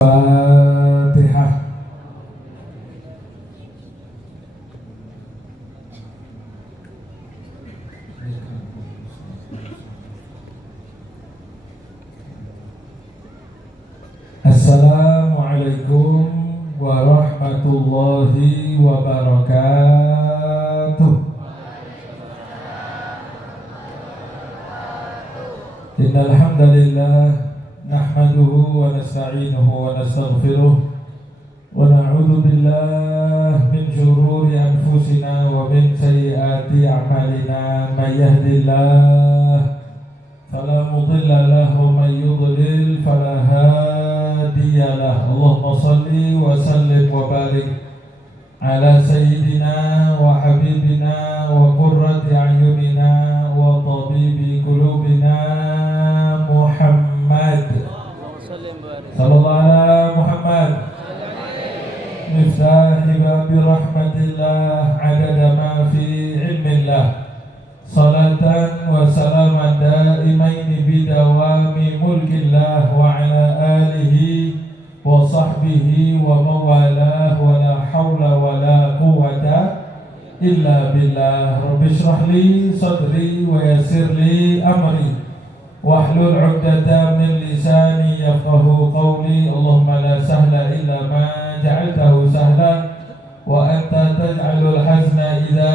Fatihah. Assalamualaikum warahmatullahi wabarakatuh. Innal hamdalillah nahmaduhu wa nasta'inuhu wa nastaghfiruh wa na'udzu billahi min shururi anfusina wa min sayyiati a'malina. May yahdihillahu fala mudilla lahu wa may yudlil fala hadiya lahu. Allahumma shalli wa sallim wa barik ala sayyidina wa habibina wa qurrati a'yunina wa tabibi qulubina Muhammad sallallahu ala Muhammad miftahi babi rahmatillah adada ma fi ilmillah salatan wa salaman daimaini bidawami mulkillah wa ala alihi wa sahbihi wa mawalah wa la hawla wa la quwwata illa billah. Rabbi shrah li sadri wa yassir li amri wahlul 'uqdatam min lisani yafqahu qawli. Allahumma la sahla illa ma ja'altahu sahla wa anta taj'alul hazna idza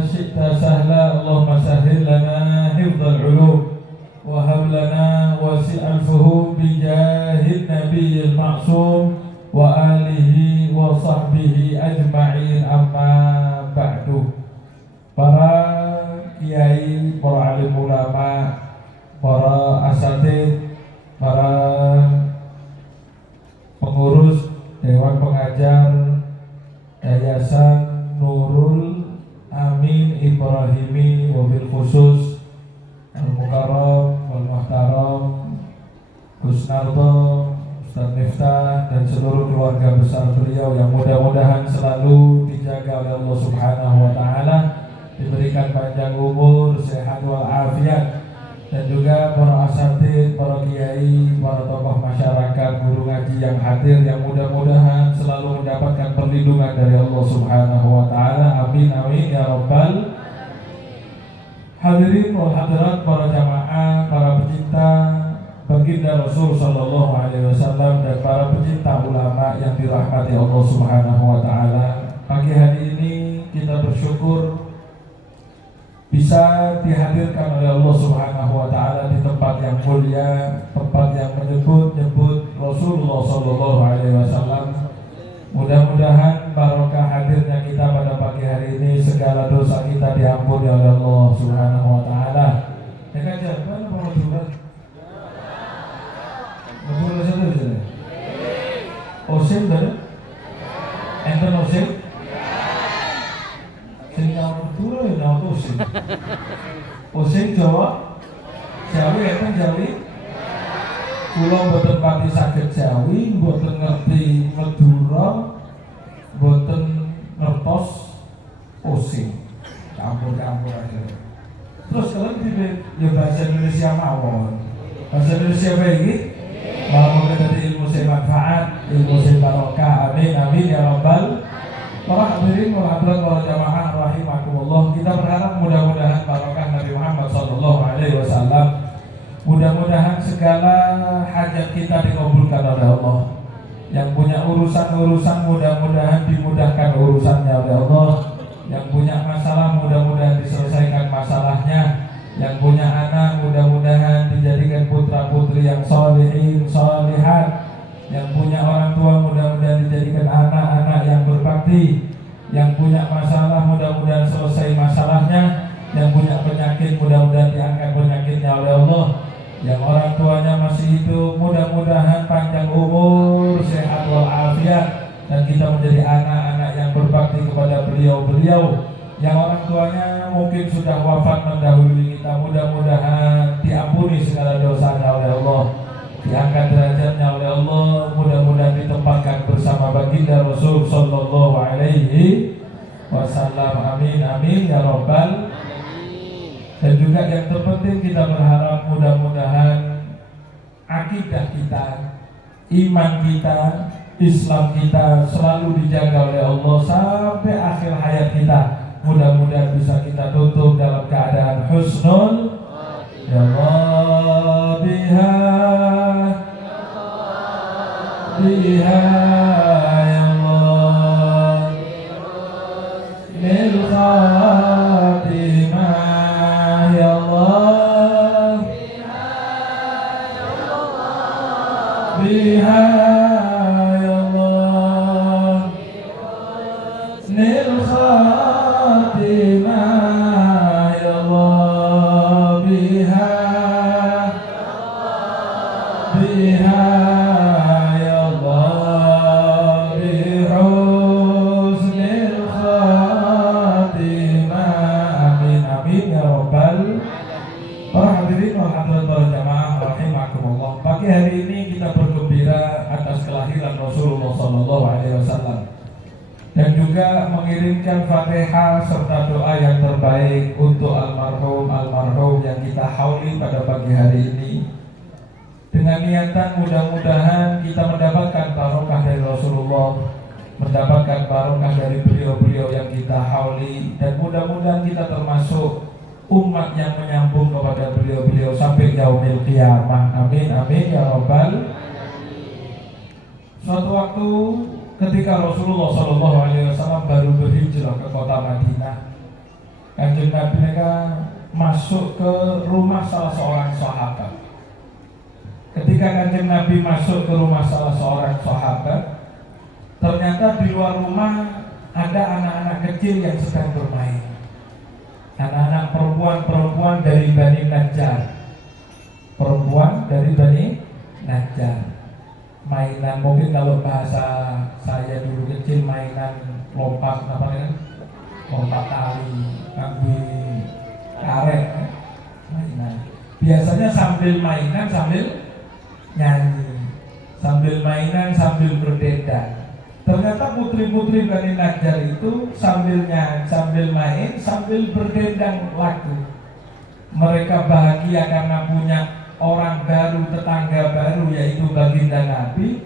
syi'ta sahla. Allahumma sahhil lana hifdzal 'ulum wa hab lana wasi'al fuhum bi jahil nabiyil ma'sum wa alihi wa sahbihi ajma'in, amma ba'du. Para kiai, para alim ulama, para asatidz, para pengurus Dewan Pengajar Yayasan Nurul Amin Ibrahimi, wabil khusus Al-Mukarram wal Muhtaram Husnarto, Ustaz Miftah, dan seluruh keluarga besar beliau yang mudah-mudahan selalu dijaga oleh Allah Subhanahu wa Ta'ala, diberikan panjang umur, sehat wal afiat, dan juga para asatidz, para kiai, para tokoh masyarakat, guru ngaji yang hadir, yang mudah-mudahan selalu mendapatkan perlindungan dari Allah Subhanahu wa Ta'ala. Amin amin ya rabbal hadirin wal hadirat, para jamaah, para pecinta baginda Rasul sallallahu alaihi wasallam, dan para pecinta ulama yang dirahmati Allah Subhanahu wa Ta'ala. Pagi hari ini kita bersyukur bisa dihadirkan oleh Allah Subhanahu wa Ta'ala di tempat yang mulia, tempat yang menyebut-nyebut Rasulullah sallallahu alaihi wasallam. Mudah-mudahan barokah hadirnya kita pada pagi hari ini, segala dosa kita diampuni oleh Allah Subhanahu wa Ta'ala. Ya kan, jangan mau curhat. Betul saja. Osim dah. Enten osim. Osing Jawa, Jawi enten Jawi. Kula mboten pati saged Jawi, mboten ngerti Madura, mboten ngertos osing. Campur-campur aja. Terus kalian pilih ya bahasa Indonesia mawon. Bahasa Indonesia apa ini? Mau dari ilmu manfaat, ilmu barokah. Amin amin ya rabbal. Para hadirin, para hadirat, para jamaah rahimakumullah, kita berharap mudah-mudahan barokah Nabi Muhammad sallallahu alaihi wasallam, mudah-mudahan segala hajat kita dikabulkan oleh Allah. Yang punya urusan-urusan mudah-mudahan dimudahkan urusannya oleh Allah. Yang punya masalah mudah-mudahan diselesaikan masalahnya. Yang punya anak mudah-mudahan dijadikan putra-putri yang sholihin, sholihat. Yang punya orang tua mudah-mudahan dijadikan anak-anak yang berbakti. Yang punya masalah mudah-mudahan selesai masalahnya. Yang punya penyakit mudah-mudahan diangkat penyakitnya oleh Allah. Yang orang tuanya masih hidup mudah-mudahan panjang umur, sehat walafiat, dan kita menjadi anak-anak yang berbakti kepada beliau-beliau. Yang orang tuanya mungkin sudah wafat mendahului kita, mudah-mudahan diampuni segala dosanya oleh Allah, diangkat derajatnya oleh Allah, mudah-mudahan ditempatkan bersama baginda Rasul sallallahu alaihi wasallam. Amin amin ya rabbal. Dan juga yang terpenting kita berharap mudah-mudahan akidah kita, iman kita, Islam kita selalu dijaga oleh Allah sampai akhir hayat kita. Mudah-mudahan bisa kita tutup dalam keadaan husnul. Ya Allah biha biha ya Allah lil khatimah ya Allah biha ya Allah lil khatimah ya Allah biha biha ya Allah bihusnil khatimah. Amin amin ya rabbal. Para hadirin wal hadirat wal jamaah rahimakumullah. Pagi hari ini kita bergembira atas kelahiran Rasulullah sallallahu alaihi wasallam dan juga mengirimkan Fatihah serta doa yang terbaik untuk almarhum yang kita hauli pada pagi hari ini, dengan niatan mudah-mudahan kita mendapatkan barokah dari Rasulullah, mendapatkan barokah dari beliau-beliau yang kita hauli, dan mudah-mudahan kita termasuk umat yang menyambung kepada beliau-beliau sampai yaumil qiyamah. Amin amin ya rabbal. Suatu waktu ketika Rasulullah SAW baru berhijrah ke kota Madinah, Kanjeng Nabi mereka masuk ke rumah salah seorang sahabat. Ketika Kanjeng Nabi masuk ke rumah salah seorang sahabat, ternyata di luar rumah ada anak-anak kecil yang sedang bermain. Anak-anak perempuan dari Bani Najjar. Perempuan dari Bani Najjar. Mainan, mungkin kalau bahasa saya dulu kecil mainan lompat apa ya? Lompat tali, ambil karet, mainan. Biasanya sambil mainan sambil nyanyi, sambil mainan sambil berdendang. Ternyata putri-putri Bani Najjar itu sambil nyanyi, sambil main, sambil berdendang lagu. Mereka bahagia karena punya orang baru, tetangga baru, yaitu baginda Nabi.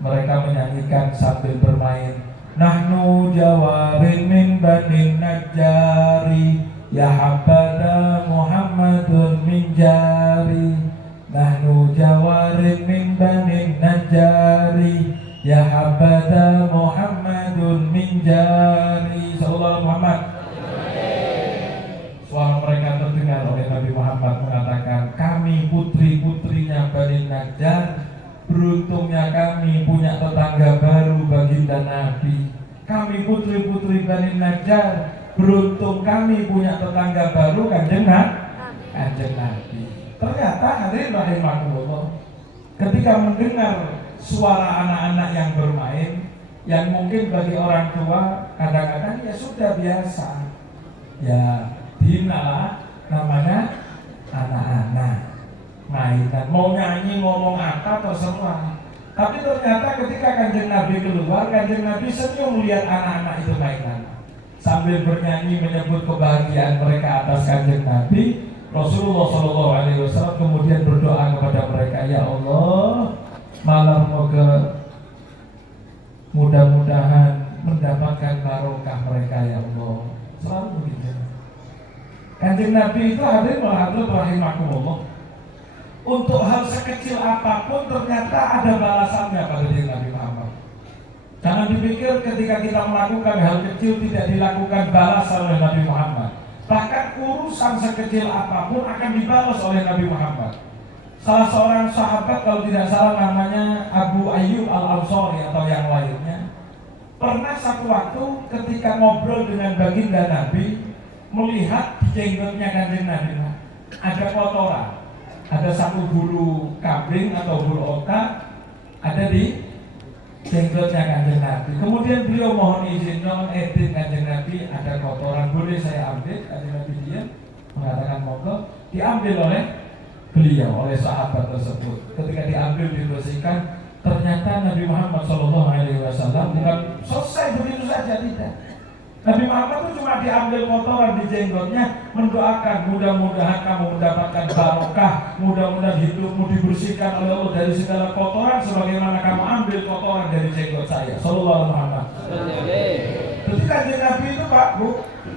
Mereka menyanyikan sambil bermain, nahnu jawarin min Bani Najjari, ya habada Muhammadun min jari. Nahnu jawarin min Bani Najjari, ya habada Muhammadun min jari. Sallallahu Muhammad. Suara mereka terdengar oleh Nabi Muhammad mengatakan, kami putri-putrinya Bani Najjar, beruntungnya kami punya tetangga baru baginda Nabi. Kami putri-putri Bani Najjar, beruntung kami punya tetangga baru Kanjeng Nabi. Ternyata hadirin rahimakumullah, ketika mendengar suara anak-anak yang bermain, yang mungkin bagi orang tua kadang-kadang ya sudah biasa, ya dinalah namanya anak-anak mainan, mau nyanyi ngomong apa terserah. Tapi ternyata ketika Kanjeng Nabi keluar, Kanjeng Nabi senyum melihat anak-anak itu mainan, sambil bernyanyi menyebut kebahagiaan mereka atas Kanjeng Nabi. Rasulullah SAW kemudian berdoa kepada mereka, ya Allah, malam moga mudah-mudahan mendapatkan barokah mereka ya Allah. Selalu begitu. Kanjeng Nabi itu hadirin rahimakumullah, untuk hal sekecil apapun ternyata ada balasannya pada diri Nabi Muhammad. Jangan dipikir ketika kita melakukan hal kecil tidak dilakukan balasan oleh Nabi Muhammad. Bahkan urusan sekecil apapun akan dibalas oleh Nabi Muhammad. Salah seorang sahabat, kalau tidak salah namanya Abu Ayyub Al-Ansari atau yang lainnya, pernah satu waktu ketika ngobrol dengan baginda Nabi, melihat di jenggotnya Kanjeng Nabi ada kotoran, ada satu bulu kambing atau bulu otak ada di jenggotnya Kanjeng Nabi. Kemudian beliau mohon izin, mohon edit Kanjeng Nabi, ada kotoran, boleh saya ambil? Kanjeng Nabi dia mengatakan monggo. Diambil oleh beliau, oleh sahabat tersebut. Ketika diambil, dibersihkan, ternyata Nabi Muhammad SAW bukan selesai begitu saja, tidak. Nabi Muhammad itu cuma diambil kotoran di jenggotnya, mendoakan mudah-mudahan kamu mendapatkan barokah, mudah-mudahan hidupmu dibersihkan oleh Allah dari segala kotoran sebagaimana kamu ambil kotoran dari jenggot saya. Sallallahu alaihi Muhammad. Jadi kanjeng Nabi itu Pak Bu,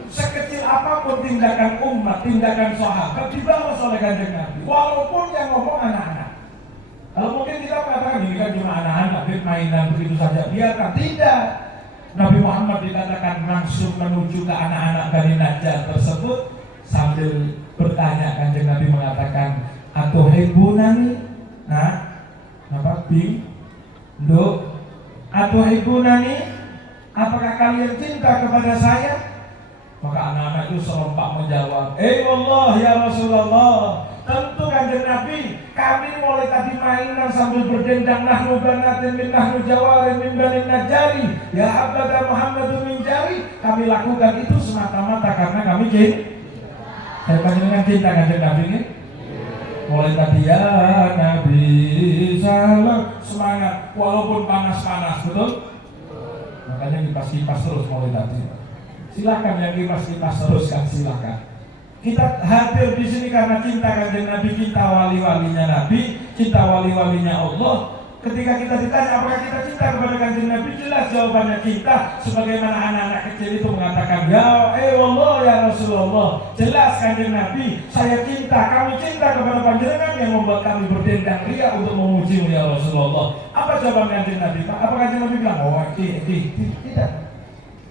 sekecil apapun tindakan umat, tindakan sahabat dibalas oleh kanjeng Nabi, walaupun yang ngomong anak-anak. Kalau mungkin kita mengatakan ini kan cuma anak-anak, mainan begitu saja, biarkan. Tidak. Nabi Muhammad dikatakan langsung menuju ke anak-anak Bani Najjar tersebut sambil bertanya. Kanjeng Nabi mengatakan, atuhibbunani? Nah, apa? Atuhibbunani? Apakah kalian cinta kepada saya? Maka anak-anak itu serempak menjawab, wallah ya Rasulullah. Tentu kanjeng Nabi, kami mulai tadi mainan sambil berdendang, nahnu banatin min nahnu jawarin min Bani Najjari, ya habada Muhammadun min jari. Kami lakukan itu semata-mata karena kami cinta. Saya panjenengan cinta kanjeng Nabi ini. Mulai tadi ya Nabi salam, semangat walaupun panas-panas, betul? Makanya kipas-kipas terus mulai tadi. Silakan yang kipas-kipas terus kan, silakan. Kita hadir di sini karena cinta kanjeng Nabi, cinta wali-walinya Nabi, cinta wali-walinya Allah. Ketika kita ditanya apakah kita cinta kepada kanjeng Nabi, jelas jawabannya cinta. Sebagaimana anak-anak kecil itu mengatakan, ya Allah ya Rasulullah. Jelas kanjeng Nabi, saya cinta, kami cinta kepada panjenengan yang membuat kami berdendang ria untuk memuji ya Rasulullah. Apa jawaban kanjeng Nabi? Apa kanjeng Nabi bilang? Tidak.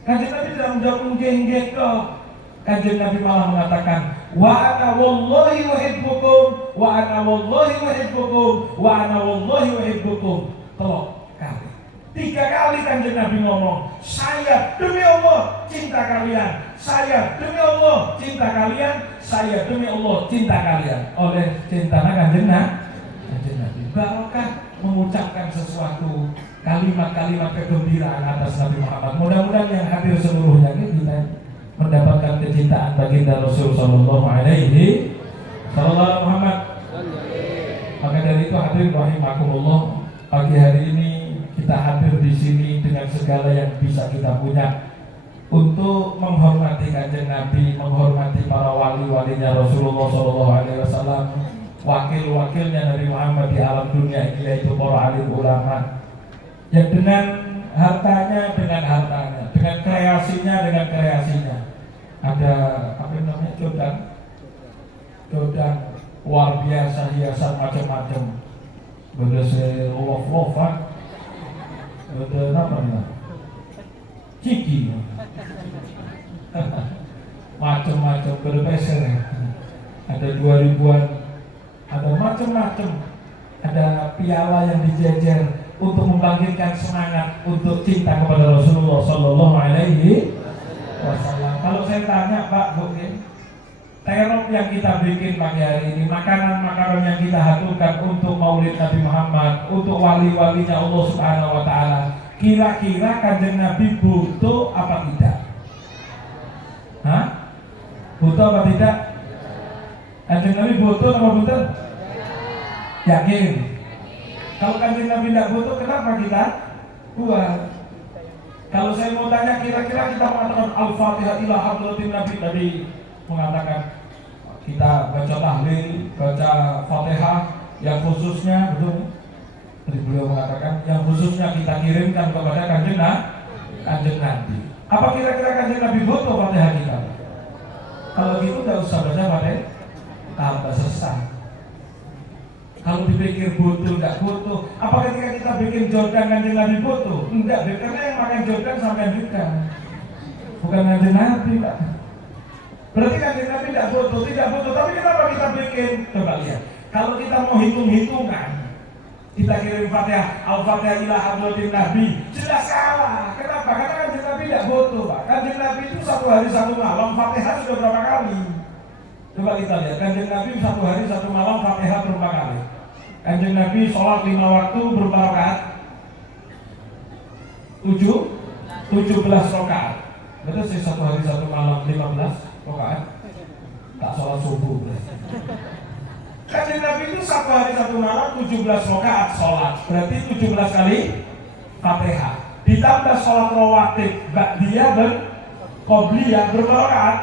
Kanjeng Nabi tidak menjawab geng-geng kok. Kanjeng Nabi malah mengatakan, wa ana wallahi uhibbukum, wa ana wallahi uhibbukum, wa ana wallahi uhibbukum. Telok kali. 3 kali kanjeng Nabi ngomong, saya demi Allah cinta kalian, saya demi Allah cinta kalian, saya demi Allah cinta kalian. Oleh cintanya kanjeng Nabi, barokah mengucapkan sesuatu kalimat-kalimat kegembiraan atas Nabi Muhammad. Mudah-mudahan yang hadir seluruhnya kita mendapatkan kecintaan baginda Rasul sallallahu alaihi Muhammad. Maka dari itu hadirin rahimakumullah, pagi hari ini kita hadir di sini dengan segala yang bisa kita punya untuk menghormati kanjeng Nabi, menghormati para wali-walinya Rasulullah sallallahu alaihi wasallam, wakil-wakilnya Nabi Muhammad di alam dunia ini, yaitu para alim ulama yang dengan hartanya, dengan kreasinya, ada apa namanya, codang luar biasa, hiasan macam-macam, berdasar love-lovean, berdasar apa nih, ciki, macam-macam berpeser, ada 2000-an, ada macam-macam, ada piala yang dijejer untuk membangkitkan semangat untuk cinta kepada Rasulullah Sallallahu Alaihi Wasallam. Kalau saya tanya Pak, mungkin terop yang kita bikin pagi hari ini, makanan-makanan yang kita haturkan untuk Maulid Nabi Muhammad, untuk wali-walinya Allah Subhanahu Wa Taala, kira-kira kanjeng Nabi butuh apa tidak? Hah? Butuh apa tidak? Kanjeng Nabi butuh apa butuh? Yakin? Kalau kanjeng Nabi tidak butuh, kenapa kita buat? Kalau saya mau tanya, kira-kira kita mengatakan Al-Fatihah ila hadratin Nabi, tadi mengatakan kita baca tahlil, baca Fatihah yang khususnya, betul? Tadi beliau mengatakan yang khususnya kita kirimkan kepada kanjeng Nabi. Apa kira-kira kanjeng Nabi butuh Fatihah kita? Kalau gitu tidak usah baca Fatihah, tambah sesat. Kalau dipikir butuh, tidak butuh. Apa ketika kita bikin jordan kanjeng Nabi butuh? Enggak, karena yang makan jordan sampai juga. Bukan kanjeng Nabi, Pak. Berarti kanjeng Nabi tidak butuh. Tapi kenapa kita bikin? Coba lihat. Kalau kita mau hitung-hitungan, kita kirim Fatihah, Al-Fatihah ila hadratin Nabi, jelas salah. Kenapa? Karena kanjeng Nabi tidak butuh, Pak. Kanjeng Nabi itu 1 hari 1 malam Fatihah sudah berapa kali? Coba kita lihat. Kanjeng Nabi 1 hari 1 malam Fatihah berapa kali? Kanjeng Nabi sholat 5 waktu berapa rakaat? 17 rakaat. Betul sih, 1 hari 1 malam 15 rakaat. Tak sholat subuh. Kanjeng Nabi itu 1 hari 1 malam 17 rakaat sholat. Berarti 17 kali Fatihah. Ditambah sholat rawatib ba'diyah Qobliyah berapa rakaat?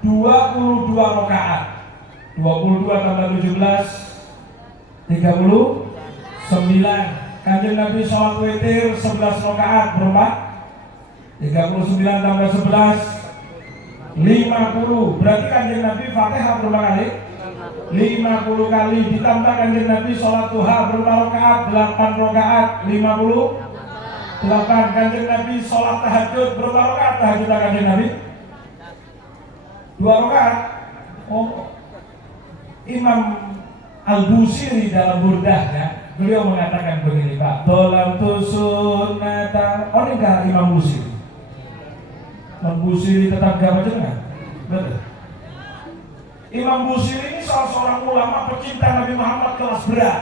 22 rakaat. 22 tambah 17 39. Kanjeng Nabi sholat witir 11 rakaat berapa? 39 tambah 11 50. Berarti kanjeng Nabi Fatihah berapa kali? 50 kali. Ditambah kanjeng Nabi sholat duha berapa rakaat? 8 rakaat. 58. Kanjeng Nabi sholat tahajud berapa rakaat tahajud kanjeng Nabi? 2 rakaat. Oh, Imam Al-Busiri dalam burdahnya beliau mengatakan begini, Pak, dolam tu sunnata. Oh, ini enggak Imam Busiri. Imam Busiri tetangga macam mana? Betul. Imam Busiri ini salah seorang ulama pecinta Nabi Muhammad kelas berat.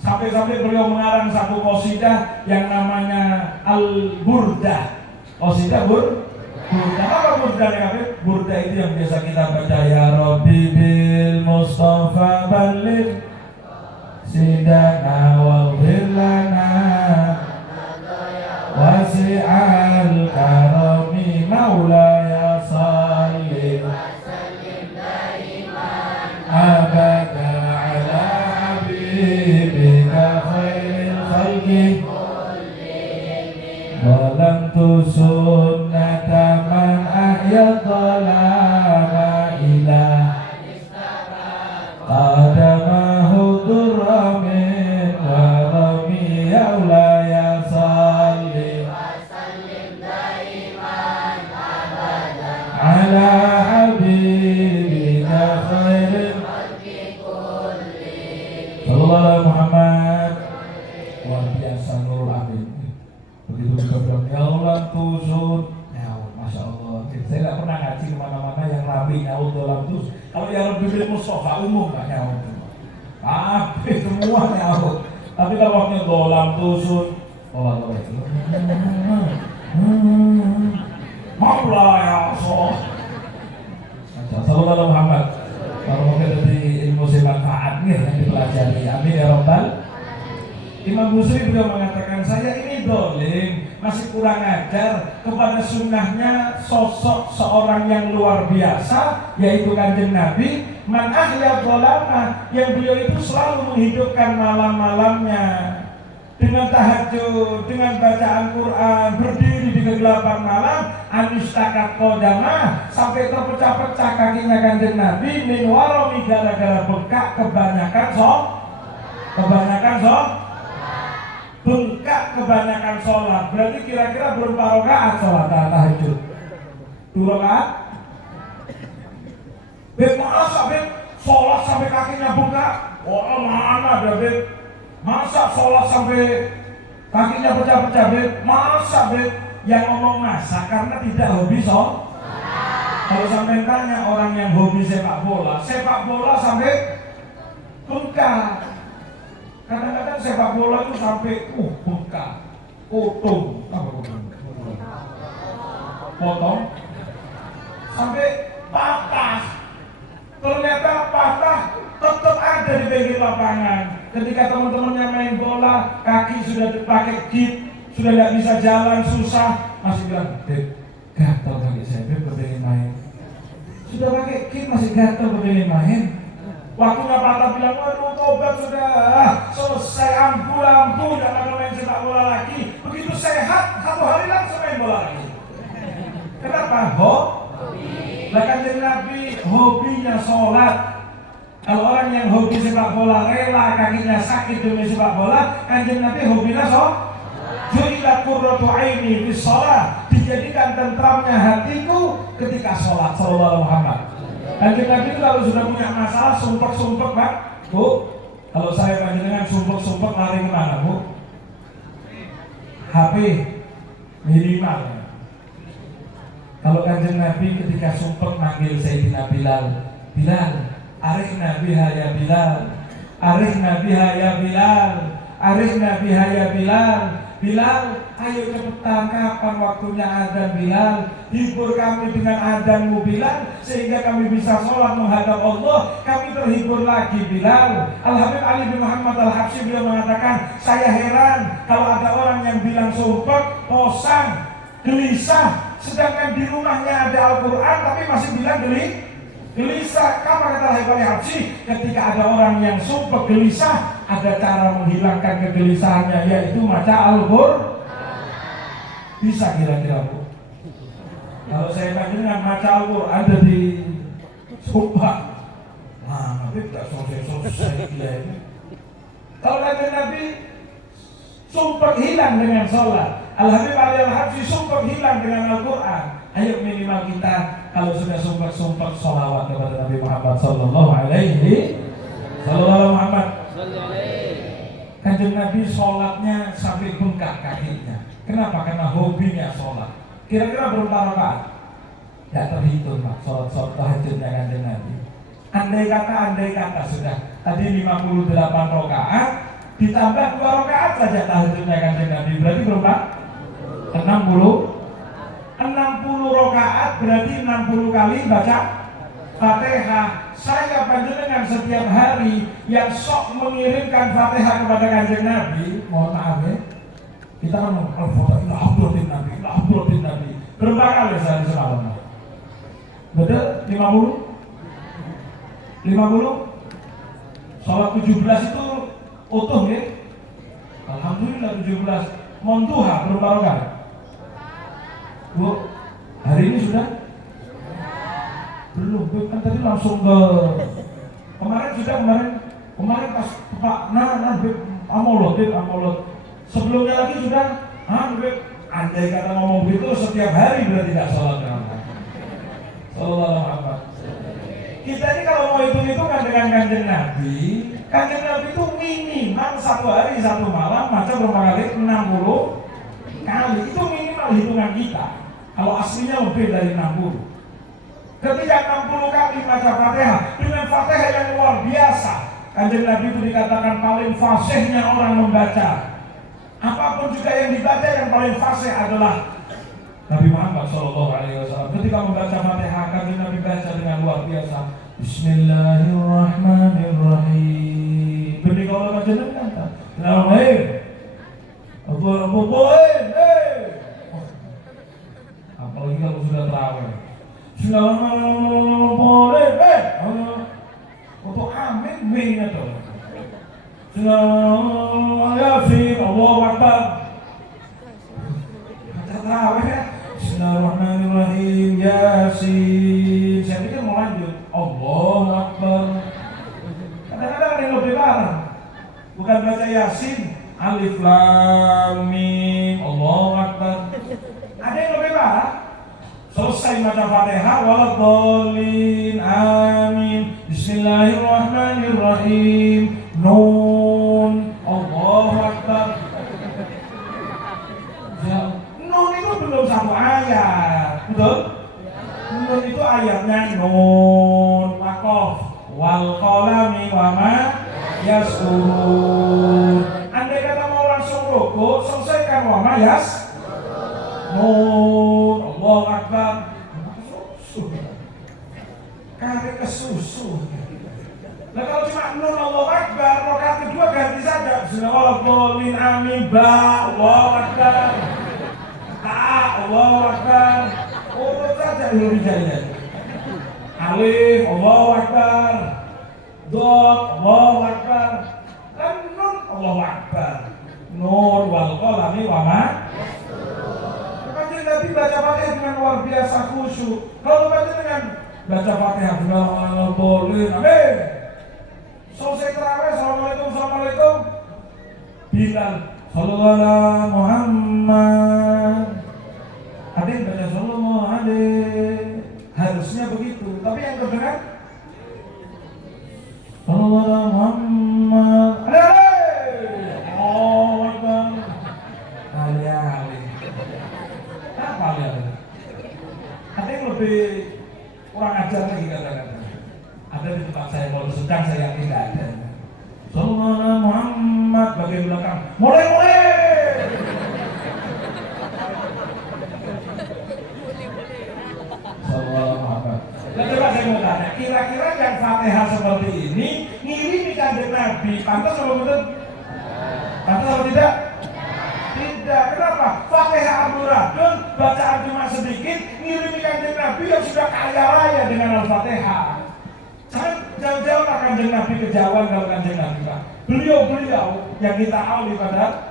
Sampai-sampai beliau mengarang satu qasidah yang namanya Al-Burdah. Qasidah burdah. Apa burdah ya? Burdah itu yang biasa kita baca, ya Rabbi bil Mustafa baligh sidana waghfir lana wasi'al karami maulaya salli abada ala habibika khairil khalqi Zalamtu sunnata man ahya dhalama ilah qadamahu durramin wa rami yaulaya salli ala habibika khairil sallallahu alaihi Muhammad. Luar biasa Nurul Amin. Begitu juga bilang, ya Allah tusun, ya Masya Allah. Saya tidak pernah ngaji kemana-mana yang rapi nyaut dalam tus. Kalau yang lebih Mustafa umum nggak nyaut, tapi semua nyaut. Tapi kalau waktunya dalam tusun, Allah itu, Maula ya Allah. Sallallahu Muhammad. Kalau mungkin dari ilmu manfaat nih yang dipelajari, amin ya Rabbal. Imam Busiri beliau mengatakan, saya ini dolim, masih kurang ajar kepada sunnahnya sosok seorang yang luar biasa, yaitu kanjeng Nabi, man ahya dhalama, yang beliau itu selalu menghidupkan malam-malamnya dengan tahajud, dengan bacaan Quran, berdiri di kegelapan malam, anistakat qodamah, sampai terpecah-pecah kakinya kanjeng Nabi, min warami, gara-gara bengkak kebanyakan bengkak kebanyakan sholat. Berarti kira-kira berapa rakaat sholat tahajud? 2 rakaat? Beb, masa beb sholat sampai kakinya bengkak? Oh mana beb? Masa sholat sampai kakinya pecah-pecah beb? Masa beb? Yang ngomong masa karena tidak hobi sholat. Kalau sampai tanya orang yang hobi sepak bola sampai bengkak. Kadang-kadang sepak bola itu sampai bengkak, potong, sampai patah. Ternyata patah tetap ada di pinggir lapangan. Ketika teman-temannya main bola, kaki sudah dipakai kit, sudah tidak bisa jalan, susah, masih bilang, Beb, gatal kaki saya, Beb, kepengen main. Sudah pakai kit masih gatal kepengen main. Waktunya patah bilang, waduh tobat sudah selesai, ampuh, tidak akan main sepak bola lagi. Begitu sehat, 1 hari langsung main bola lagi. Kenapa? Hobi. Kanjeng Nabi hobinya sholat. Kalau orang yang hobi sepak bola rela kakinya sakit demi sepak bola, kanjeng Nabi hobinya sholat. Ju'ilat qurratu aini bis sholat, dijadikan tentramnya hatiku ketika sholat. Sallallahu Muhammad. Kanjeng Nabi itu kalau sudah punya masalah sumpek-sumpek, Pak, Bu, kalau saya panjenengan sumpek-sumpek lari kemana, Bu? HP minimal. Kalau kanjeng Nabi ketika sumpek manggil Sayyidina Bilal, arihna biha ya Bilal, arihna biha ya Bilal, arihna biha ya Bilal. Bilal, ayo cepetan, kapan waktunya adzan Bilal? Hibur kami dengan adzanmu Bilal, sehingga kami bisa sholat menghadap Allah. Kami terhibur lagi Bilal. Al-Habib Ali bin Muhammad Al-Habsyi beliau mengatakan, saya heran kalau ada orang yang bilang sumpek, posang, gelisah, sedangkan di rumahnya ada Al-Quran tapi masih bilang gelisah. Kama kata Al Habsyi, ketika ada orang yang sumpah gelisah, ada cara menghilangkan kegelisahannya, yaitu baca Al-Quran. Bisa kira-kira Bu? Kalau saya dengan baca Al-Quran ada di sumpah, nah tapi tidak selesai dia ini. Kalau Nabi sumpah hilang dengan sholat, Al-Habib Ali Al-Habsyi sumpah hilang dengan Al-Quran. Ayo minimal kita kalau sudah sumpah sholawat kepada Nabi Muhammad Sallallahu Alaihi Muhammad. Kanjeng Nabi sholatnya sampai bengkak kakinya. Kenapa? Karena hobinya sholat. Kira-kira berapa rakaat? Tidak terhitung Pak, sholat tahajudnya Kanjeng Nabi. Andai kata sudah tadi 58 rakaat ditambah 2 rakaat saja tahajudnya Kanjeng Nabi, berarti berapa? 60 rakaat, berarti 60 kali baca Fatihah. Saya panjenengan setiap hari yang sok mengirimkan Fatihah kepada Kanjeng Nabi, mohon maaf ya, kita kan Al-Fatihah Abdul Nabi, Abdul Nabi. Berapa kali saya semalam? Betul? 50? Salat 17 itu utuh ya? Alhamdulillah 17. Montuha berapa rakaat? Bu, hari ini sudah? Belum, kan tadi langsung ke kemarin pas Pak amolot. Sebelumnya lagi sudah, andai kata ngomong begitu setiap hari berarti tidak sholat Sallallahu Alaihi. Kita ini kalau mau hitung-hitungan dengan Kanjeng Nabi itu minimal 1 hari 1 malam baca berapa kali? 60 kali. Itu minimal hitungan kita. Kalau aslinya lebih dari 60. Ketika 60 kali baca Fatihah dengan Fatihah yang luar biasa, Kanjeng Nabi itu dikatakan paling fasihnya orang membaca. Apapun juga yang dibaca yang paling fasih adalah Nabi Muhammad SAW. Ketika membaca Fatihah, Kanjeng Nabi baca dengan luar biasa. Bismillahirrahmanirrahim. Benih kalau Kanjeng kata, apalagi kalau sudah terawih. Bismillahirrahmanirrahim. Untuk amin mingat tuh. Bismillahirrahmanirrahim. Allahu Akbar. Baca terawih ya. Bismillahirrahmanirrahim. Yasin. Saya pikir mau lanjut. Allahu Akbar. Kadang-kadang ada yang lebih parah. Bukan baca Yasin, Alif Lam Mim, Allahu Akbar. Ada yang lebih parah. Selesai baca Fatihah, waladhdallin, amin. Bismillahirrahmanirrahim. Nun, Allahu Akbar. Nun itu belum 1 ayat, betul? Nun itu ayatnya Nun, Waqaf, wal qalami wa ma yasturun. Andai kata mau langsung rukuk, selesaikan wa ma Nun, Allahu Akbar. Kari kesusu. Nah kalau cuma Nun Allahu Akbar, rakaat kedua ganti saja. Bismillahirrahmanirrahim, amin, ba, Allahu Akbar. Allahu Akbar. Urut saja Indonesia. Alif, Allahu Akbar. Dot, Allahu Akbar. Dan Nun, Allahu Akbar. Nun wal qalami wa ma. Nabi baca Fatihah dengan luar biasa khusyuk. Kalau baca dengan baca Fatihah dengan boleh, amin. Selesai tarawih, assalamualaikum. Bilal, sallallahu alaihi Muhammad. Ada yang baca sallallahu alaihi. Harusnya begitu. Tapi yang terdengar sallallahu alaihi Muhammad. Oh, Akbar. Apa ya? Ada yang lebih kurang ajar lagi kata-kata. Ada di tempat saya kalau sedang saya yakin tidak ada. Sallallahu Muhammad bagian belakang. Mulai. Sallallahu Muhammad. Coba saya mau tanya, kira-kira yang Fatihah seperti ini ngirimi Kanjeng Nabi, pantas atau betul? Pantas atau tidak? Tidak. Kenapa? Fatihah amburadun bacaan cuma sedikit, ngirimi Kanjeng Nabi yang sudah kaya raya dengan Al-Fatihah. Jangan jauh-jauh lah Kanjeng Nabi kejauhan kalau Kanjeng Nabi Pak. Beliau yang kita awali pada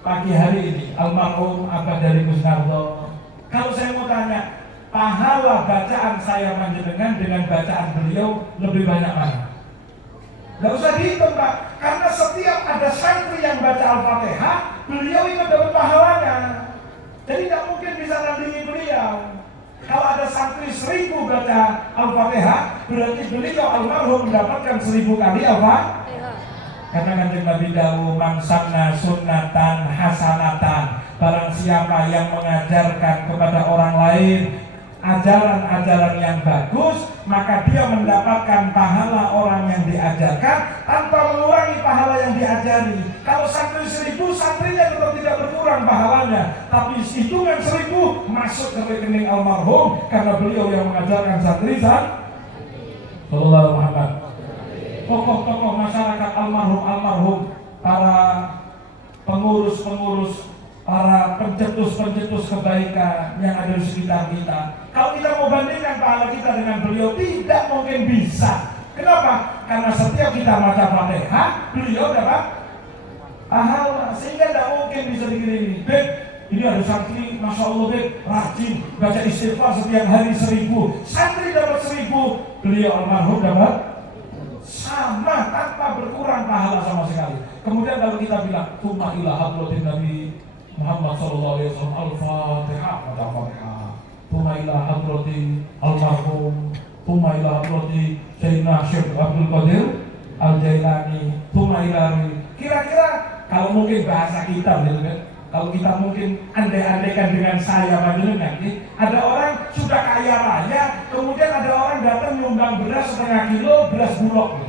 pagi hari ini, almarhum Abah dari Kusnardo. Kalau saya mau tanya, pahala bacaan saya panjenengan dengan bacaan beliau lebih banyak mana? Nggak usah dihitung Pak, karena setiap ada santri yang baca Al-Fatihah, beliau itu dapat pahalanya. Jadi tidak mungkin bisa nandingi beliau. Kalau ada santri 1000 baca Al-Fatihah, berarti beliau almarhum mendapatkan 1000 kali Al-Fatihah. Karena Kanjeng Nabi dawuh man sanna sunnatan hasanatan, barang siapa yang mengajarkan kepada orang lain ajaran-ajaran yang bagus, maka dia mendapatkan pahala orang yang diajarkan tanpa mengurangi pahala yang diajari. Kalau santri 1000, santrinya tetap tidak berkurang pahalanya, tapi hitungan 1000 masuk ke rekening almarhum karena beliau yang mengajarkan santri Sallallahu Muhammad. Tokoh-tokoh masyarakat almarhum, para pengurus-pengurus, para pencetus-pencetus kebaikan yang ada di sekitar kita. Kalau kita mau bandingkan pahala kita dengan beliau, tidak mungkin bisa. Kenapa? Karena setiap kita baca Fatihah, beliau dapat pahala, sehingga tidak mungkin bisa dikirimi. Beb, ini ada santri, Masya Allah Beb, rajin baca istighfar setiap hari 1000. Santri dapat 1000, beliau almarhum dapat sama tanpa berkurang pahala sama sekali. Kemudian kalau kita bilang Tuma ila hadratin Nabi Muhammad sallallahu alaihi wasallam Al-Fatihah, baca Al-Fatihah. Tuma ila hadratin almarhum, Tuma ila hadratin Sayyidina Syekh Abdul Qadir Al-Jailani, Tuma ila. Kira-kira kalau mungkin bahasa kita gitu kan, kalau kita mungkin andai-andaikan dengan saya panjenengan, ada orang sudah kaya raya, kemudian ada orang datang nyumbang beras 0,5 kilo, beras bulog.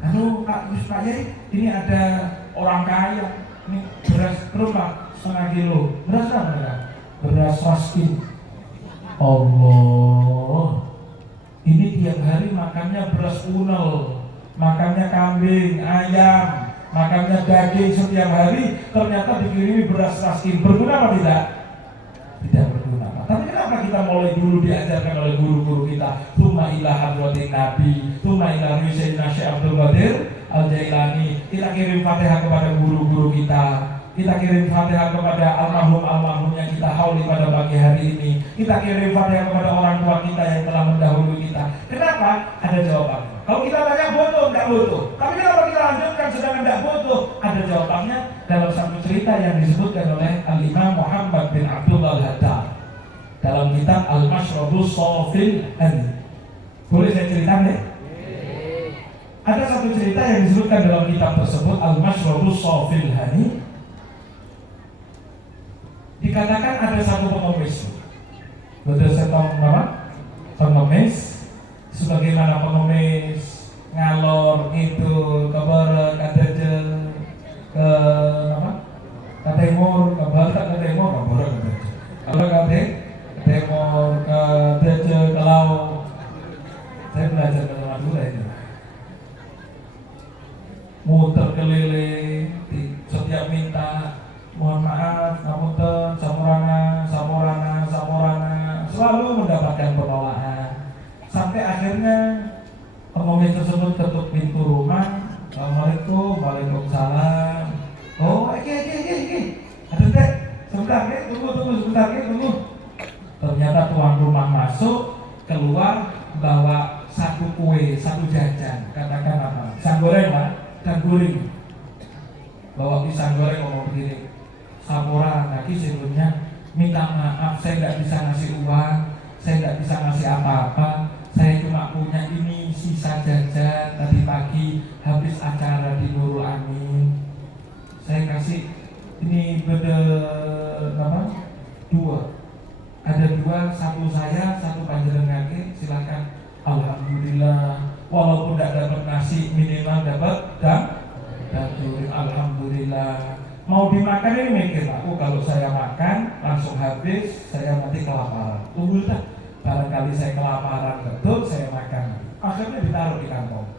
Lalu Pak Yai, ini ada orang kaya, ini beras berapa? 0,5 kilo. Beras apa ya? Beras raskin. Allah, ini tiap hari makannya beras unel, makannya kambing, ayam, makannya daging setiap hari, ternyata dikirimi beras raskin. Berguna apa tidak? Tidak berguna. Tapi kenapa kita mulai dulu diajarkan oleh guru-guru kita? Tuma ila hadratin Nabi, Tuma ila Sayyidina Syekh Abdul Qadir Al-Jailani. Kita kirim Fatihah kepada guru-guru kita. Kita kirim Fatihah kepada almarhum-almarhum yang kita hauli pada pagi hari ini. Kita kirim Fatihah kepada orang tua kita yang telah mendahului kita. Kenapa? Ada jawabannya. Kalau kita tanya butuh, tidak butuh. Tapi kenapa kita lanjutkan sedangkan tidak butuh? Ada jawabannya dalam satu cerita yang disebutkan oleh Al-Imam Muhammad bin Abdullah Al-Haddad dalam kitab Al-Mashrabus Sofil Hani. Boleh saya ceritakan? Ada satu cerita yang disebutkan dalam kitab tersebut Al-Mashrabus Sofil Hani. Dikatakan ada satu pengemis. Betul saya tahu apa? Pengemis. Sebagaimana pengemis ngalor itu ke barat, ke apa? Ke timur, ke barat, ke timur, ke barat, ke timur. Kalau ke timur, ke Deje, ke laut. Saya belajar ke Madura itu. Muter keliling, setiap minta mohon maaf, ngapunten, samurana, selalu mendapatkan penolakan. Sampai akhirnya pengemis tersebut ketuk pintu rumah. Assalamualaikum, waalaikumsalam. Oh, ada teh, sebentar, tunggu. Ternyata tuan rumah masuk, keluar, bawa satu kue, satu jajan. Katakan apa? Pisang goreng lah, dan guring. Bawa pisang goreng ngomong begini. Samura lagi sebelumnya minta maaf, saya nggak bisa ngasih uang, saya nggak bisa ngasih apa-apa, saya cuma punya ini sisa jajan tadi pagi habis acara di Nurul Amin, saya kasih ini beda apa? 2, ada 2, satu saya, satu panjenengan, silakan. Alhamdulillah, walaupun tidak dapat nasi minimal dapat daging, alhamdulillah. Mau dimakan ini mikir aku, kalau saya makan langsung habis, saya nanti kelaparan. Tunggu dah, barangkali saya kelaparan betul, saya makan. Akhirnya ditaruh di kantong.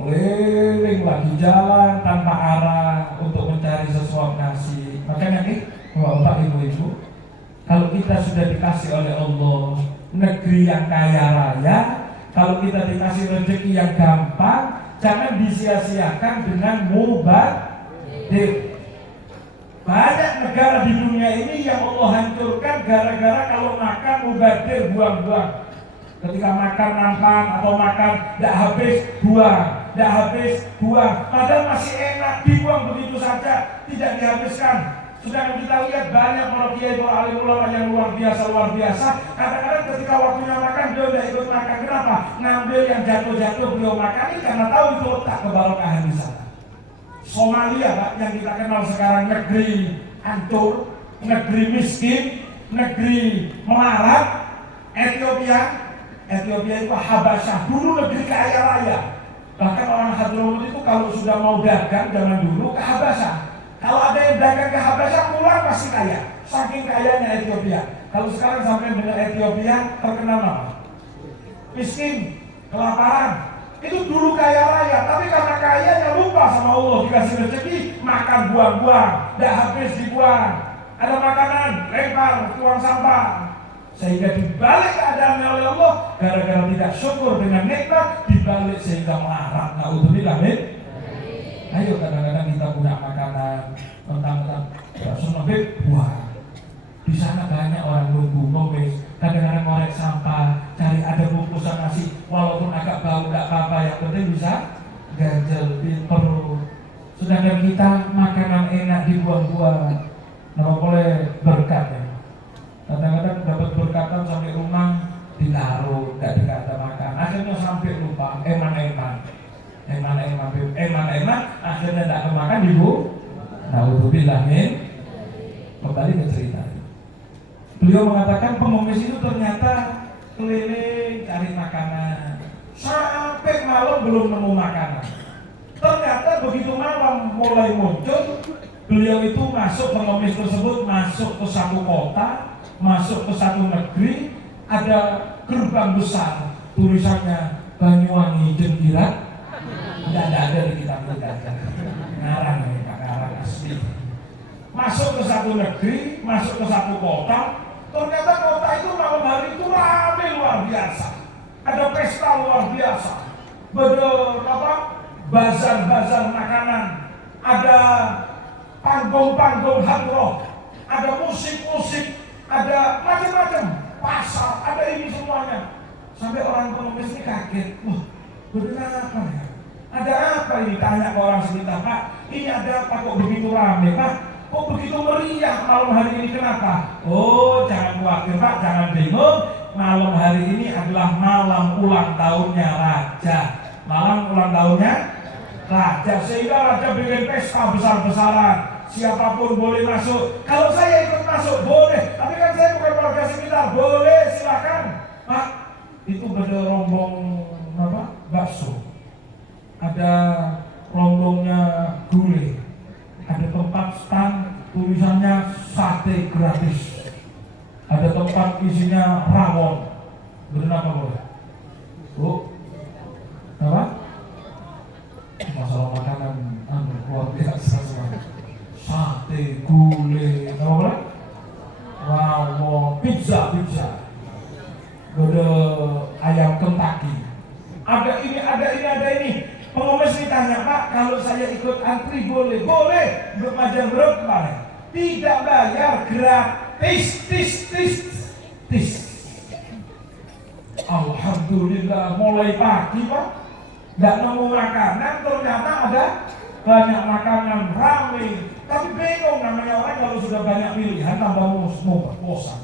Keliling lagi jalan tanpa arah untuk mencari Bapak Ibu-ibu, kalau kita sudah dikasih oleh Allah negeri yang kaya raya, kalau kita dikasih rezeki yang gampang, jangan disia-siakan dengan mubazir. Banyak negara di dunia ini yang Allah hancurkan gara-gara kalau makan mubazir, buang-buang. Ketika makan nampan atau makan tidak habis, buang, tidak habis, buang. Padahal masih enak, dibuang begitu saja, tidak dihabiskan. Sedangkan kita lihat banyak para kiai, para alim ulama yang luar biasa. Kadang-kadang ketika waktunya makan, dia tidak ikut makan. Kenapa? Ngambil yang jatuh-jatuh beliau makan ini karena tahu itu letak kebarokahan di sana. Somalia, Pak, yang kita kenal sekarang negeri hancur, negeri miskin, negeri melarat. Ethiopia itu Habasyah, dulu negeri kaya raya. Bahkan orang Hadramut itu kalau sudah mau dagang zaman dulu ke Habasyah. Kalau ada yang dagang ke Habasyah pulang pasti kaya. Saking kayanya Ethiopia. Kalau sekarang sampai dengan Ethiopia terkenal apa? Miskin, kelaparan. Itu dulu kaya raya, tapi karena kayanya lupa sama Allah, dikasih rezeki, makan buang-buang, tidak habis dibuang. Ada makanan, lempar, tuang sampah. Sehingga dibalik keadaannya oleh Allah, gara-gara tidak syukur dengan nikmat, dibalik sehingga melarat. Naudzubillah min. Ayo kadang-kadang kita punya makanan, tentang bakso ngebit, buang. Di sana banyak orang nunggu, ngemis, kadang-kadang ngorek sampah, cari ada bungkusan nasi, walaupun agak bau, tidak apa-apa, yang penting bisa ganjel di perut. Sedangkan kita makanan enak dibuang-buang, nggak boleh berkat ya. Kadang-kadang dapat berkatan sampai rumah ditaruh, tidak dikata makan, akhirnya sampai lupa, eman-eman, akhirnya tidak kemakan ibu. Naudzubillah min. Kembali ke cerita. Beliau mengatakan pengemis itu ternyata keliling cari makanan sampai malam belum nemu makanan. Ternyata begitu malam mulai muncul, beliau itu masuk, pengemis tersebut masuk ke satu kota, masuk ke satu negeri, ada gerbang besar tulisannya Banyuwangi Jengkirat. Tidak ada di kitab kita. Ngarang ini Pak, ngarang asli. Masuk ke satu negeri, masuk ke satu kota. Ternyata kota itu malam hari itu ramai luar biasa. Ada pesta luar biasa. Bazar-bazar makanan. Ada panggung-panggung hadroh. Ada musik-musik. Ada macam-macam. Pasar, ada ini semuanya. Sampai orang pengemis ini kaget. Wah, benar apa ya? Ada apa ini? Tanya ke orang sekitar, Pak, ini ada apa kok begitu ramai, Pak? Kok begitu meriah malam hari ini, kenapa? Oh, jangan khawatir Pak, jangan bingung. Malam hari ini adalah malam ulang tahunnya Raja. Malam ulang tahunnya Raja, sehingga Raja bikin pesta besar-besaran. Siapapun boleh masuk. Kalau saya ikut masuk, boleh. Tapi kan saya bukan warga sekitar, boleh, silakan. Pak, itu ada rombong bakso. Ada rombongnya gulai. Ada tempat stand tulisannya sate gratis. Ada tempat isinya rawon. Benar apa boleh? Bu, apa? Masalah makanan luar biasa semua. Sate, gulai, apa boleh? Rawon, pizza. Ada ayam Kentucky. Ada ini. Pengemis ditanya, Pak, kalau saya ikut antri boleh? Boleh, bermajang berapa? Tidak bayar, gratis, tis. Alhamdulillah, mulai pagi Pak, tidak nemu makanan, ternyata ada banyak makanan, ramai. Tapi bingung, namanya orang kalau sudah banyak pilihan, tambah bosan.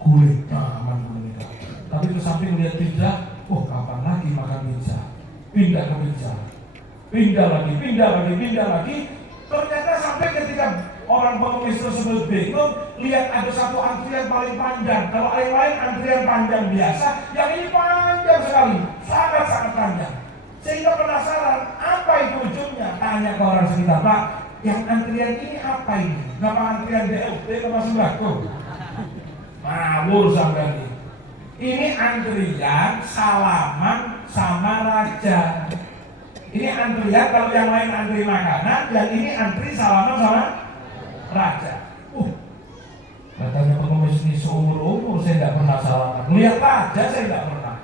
Kulit, aman. Tapi ke samping lihat pizza, kapan lagi makan pizza? Pindah ke pizza, pindah lagi. Ternyata sampai ketika orang pengemis tersebut bingung, lihat ada satu antrian paling panjang. Kalau yang lain antrian panjang biasa, yang ini panjang sekali, sangat panjang. Sehingga penasaran, apa itu ujungnya? Tanya ke orang sekitar, Pak, yang antrian ini apa ini? Nama antrian DLT atau sembako? Ngawur sampai ini. Ini antrian salaman sama raja. Ini antrian, kalau yang lain antri makanan, yang ini antri salaman sama raja. Katanya pengemis ini seumur-umur saya tidak pernah salaman. Lihat aja saya tidak pernah.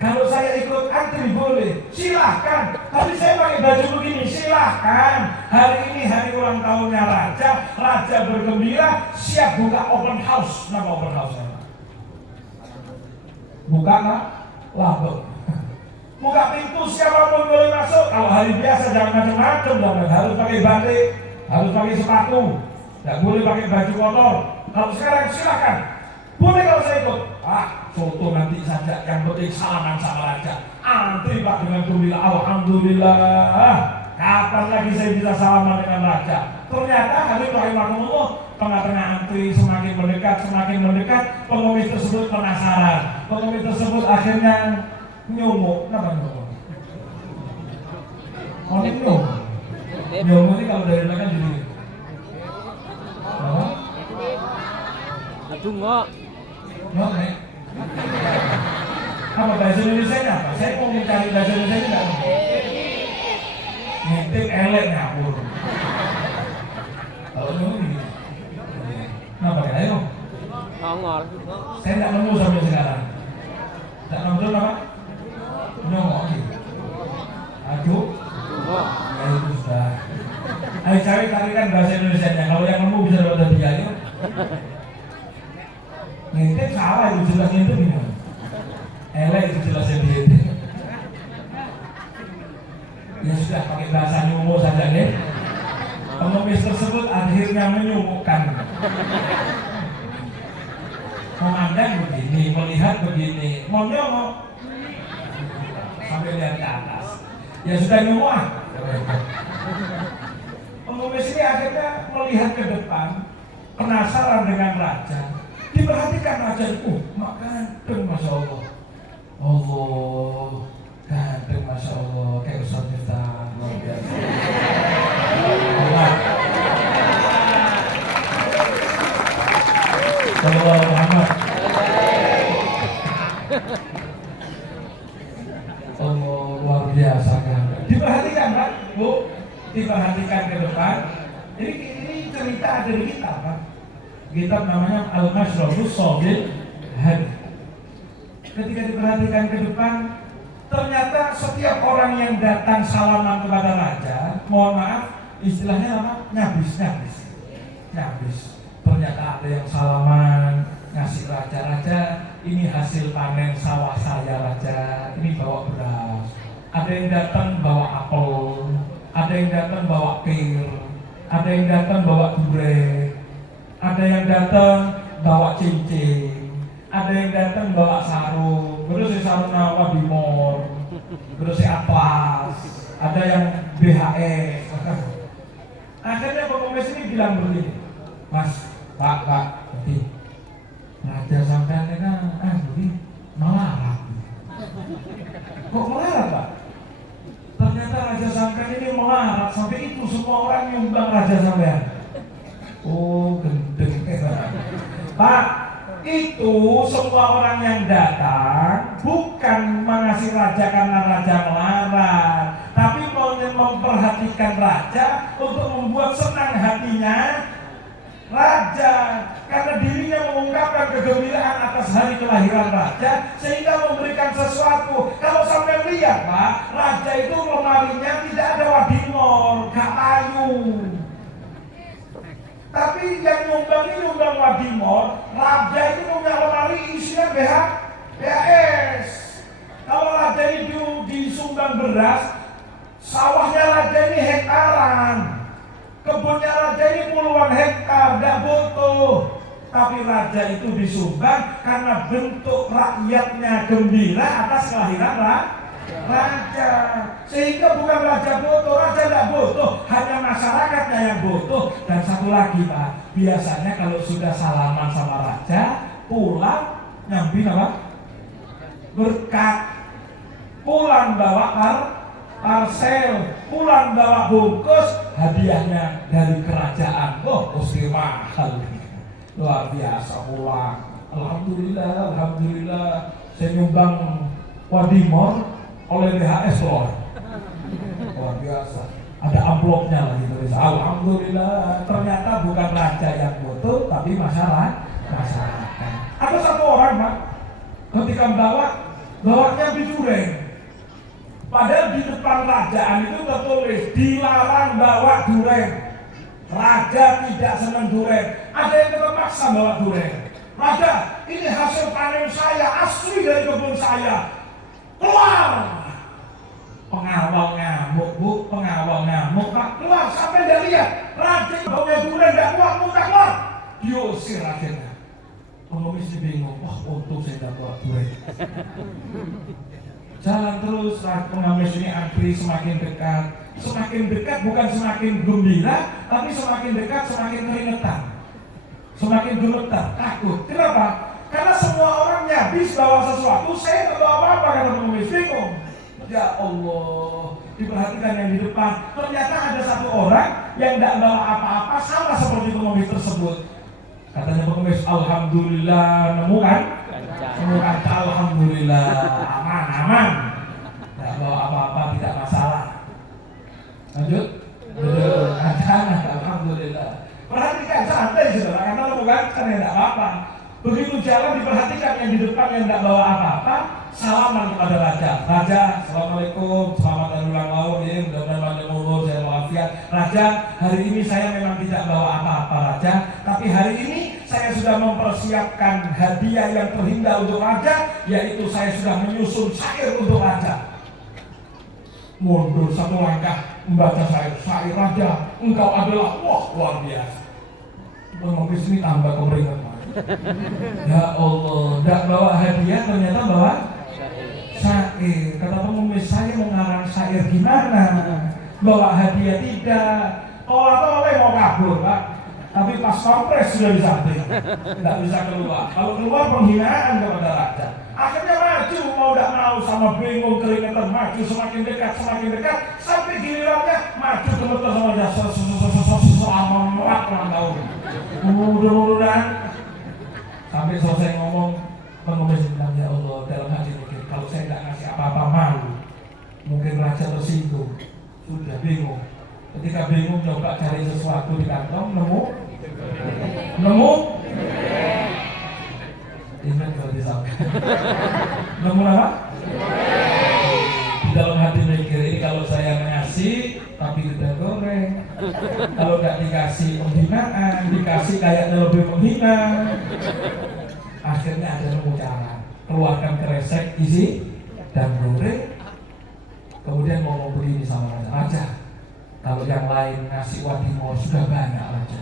Kalau saya ikut antri boleh, silahkan. Tapi saya pakai baju begini, silahkan. Hari ini hari ulang tahunnya Raja. Raja bergembira, siap buka open house. Nama open house saya. Buka nggak? Label. Buka pintu, siapapun boleh masuk. Kalau hari biasa jangan macam-macam, harus pakai batik, harus pakai sepatu, tidak boleh pakai baju kotor. Kalau sekarang silakan, boleh kalau saya ikut. Foto nanti saja, yang penting salaman sama Raja. Antri Pak dengan gembira, alhamdulillah. Kapan lagi saya bisa salaman dengan Raja? Ternyata hari rahimahullah, tengah-tengah antri semakin mendekat, pengemis tersebut penasaran. Pengemis tersebut akhirnya nyomok, kenapa nyomok? Monik nyomok. Nyomok ini kalau dari belakang jadi aduh nggak nih. Apa bahasa Indonesia-nya apa? Saya mau mencari bahasa Indonesia-nya enggak? Ngintip elek ngapur. Kalau nyomok gitu. Kenapa ya? Ayo. ngor Saya tidak nemu sampai sekarang. Tidak nemu apa? Nyomok gitu. Aduh. Ya itu sudah. Ayo carikan bahasa Indonesia-nya. Kalau yang nemu bisa dapat hadiah ya. Ngintip salah itu jelas ngintip gimana? Elek itu jelasnya dia. Ya sudah pakai bahasa nyumuk saja nih. Pengemis tersebut akhirnya menyumukkan. Memandang begini, melihat begini, mau nyomok sampai lihat ke atas. Ya sudah nyumuk ah. Pengemis ini akhirnya melihat ke depan, penasaran dengan Raja. Diperhatikan Raja itu, ganteng Masya Allah. Allah, ganteng Masya Allah, kayak Ustaz Miftah, luar biasa. Allah. Sallallahu Muhammad. Allah, luar biasa kan. Diperhatikan Pak, Bu, diperhatikan ke depan. Ini cerita ada di kitab Pak. Kitab namanya Al-Mashrabus Sobil Hadi. Ketika diperhatikan ke depan, ternyata setiap orang yang datang salaman kepada Raja, mohon maaf, istilahnya apa? Nyabis. Ternyata ada yang salaman, ngasih Raja, ini hasil panen sawah saya Raja, ini bawa beras. Ada yang datang bawa apel, ada yang datang bawa pir, ada yang datang bawa durian. Ada yang datang bawa cincin, ada yang datang bawa sarung, terus sarung Wadimor, terus atlas, ada yang BHS. Akhirnya pengemis ini bilang begini, Mas, Pak, nanti Raja sampean ini begini melarat. Kok melarat Pak? Ternyata Raja sampean ini melarat sampai itu semua orang nyumbang Raja sampean. Oh, gendeng. Pak, itu semua orang yang datang bukan mengasih Raja karena Raja melarang, tapi mau memperhatikan Raja untuk membuat senang hatinya Raja, karena dirinya mengungkapkan kegembiraan atas hari kelahiran Raja, sehingga memberikan sesuatu. Kalau sampai lihat Pak, Raja itu lemarinya tidak ada wadimor, gak payu. Tapi yang nyumbang wadimor, Raja itu punya lemari isinya BHS. Kalau Raja ini disumbang beras, sawahnya Raja ini hektaran, kebunnya Raja ini puluhan hektar, tidak butuh. Tapi Raja itu disumbang karena bentuk rakyatnya gembira atas kelahiran Raja. Sehingga bukan Raja butuh, Raja tidak butuh, hanya masyarakatnya yang butuh. Dan satu lagi Pak, biasanya kalau sudah salaman sama Raja, pulang nyambi apa? Berkat. Pulang bawa parsel, pulang bawa bungkus, hadiahnya dari kerajaan. Oh, pasti mahal. Luar biasa pulang. Alhamdulillah, saya nyumbang wadimor oleh BHS loh. Luar biasa. ada amplopnya lagi tulis alhamdulillah. Ternyata bukan raja yang foto tapi masyarakat. Ada satu orang Pak, ketika bawanya di Dureng. Padahal di depan kerajaan itu tertulis dilarang bawa dureng. Raja tidak senang dureng. Ada yang terpaksa bawa dureng. Raja, ini hasil panen saya, asli dari kebun saya. Keluar! Pengawal ngamuk Bu, pengawal ngamuk Pak. Keluar, sampai dia lihat raja bawa dureng, tidak kuat, mudah keluar. Diusir rajanya. Pengemis bingung, wah untung saya tidak bawa dureng. Jalan terus, pengemis ini antri semakin dekat. Semakin dekat bukan semakin gembira, tapi semakin dekat semakin keringetan. Semakin gemetar, takut. Kenapa? Karena semua orang habis bawa sesuatu, saya tidak bawa apa-apa, kata pengemis, bingung. Ya Allah, diperhatikan yang di depan. Ternyata ada satu orang yang tidak bawa apa-apa, sama seperti pengemis tersebut. Katanya pengemis, alhamdulillah, nemu kan? Nemu kaca, alhamdulillah, aman. Tidak bawa apa-apa, tidak masalah. Lanjut, alhamdulillah. Perhatikan santai saudara, karena nemu kaca tidak apa-apa. Begitu jalan diperhatikan yang di depan yang tidak bawa apa-apa, salaman kepada raja. Raja, assalamualaikum, selamat hari ulang tahun ya, mudah-mudahan panjang umur, saya walafiat. Raja, hari ini saya memang tidak bawa apa-apa Raja, tapi hari ini saya sudah mempersiapkan hadiah yang terindah untuk Raja, yaitu saya sudah menyusun syair untuk Raja. Mundur satu langkah membaca syair Raja, engkau adalah wah luar biasa. Pengemis ini tambah keringat. Ya Allah, tidak bawa hadiah ternyata bawa syair. Kata pengemis, saya mengarang syair gimana? Bawa hadiah tidak. Tolak-tolak mau kabur Pak. Tapi pas kompres sudah bisa tidak bisa keluar. Kalau keluar penghinaan kepada raja. Akhirnya maju, mau tidak mau sama bingung keringetan, maju semakin dekat sampai gilirannya maju gemetar sama jasa selamat ulang tahun. Mudah-mudahan sampai selesai ngomong, pengemis bilang, ya Allah, dalam hati mikir, kalau saya tidak ngasih apa-apa malu, mungkin raja tersinggung. Sudah bingung. Ketika bingung coba cari sesuatu di kantong, nemu ini kalau disampaikan nemu apa? Di dalam hati mikir, ini kalau saya ngasih tapi tidak goreng, kalau nggak dikasih penghinaan, dikasih kayaknya lebih menghina. Akhirnya ada nemu cara, keluarkan kresek isi dan goreng, kemudian ngomong begini sama raja, kalau yang lain ngasih wadimor sudah banyak Raja.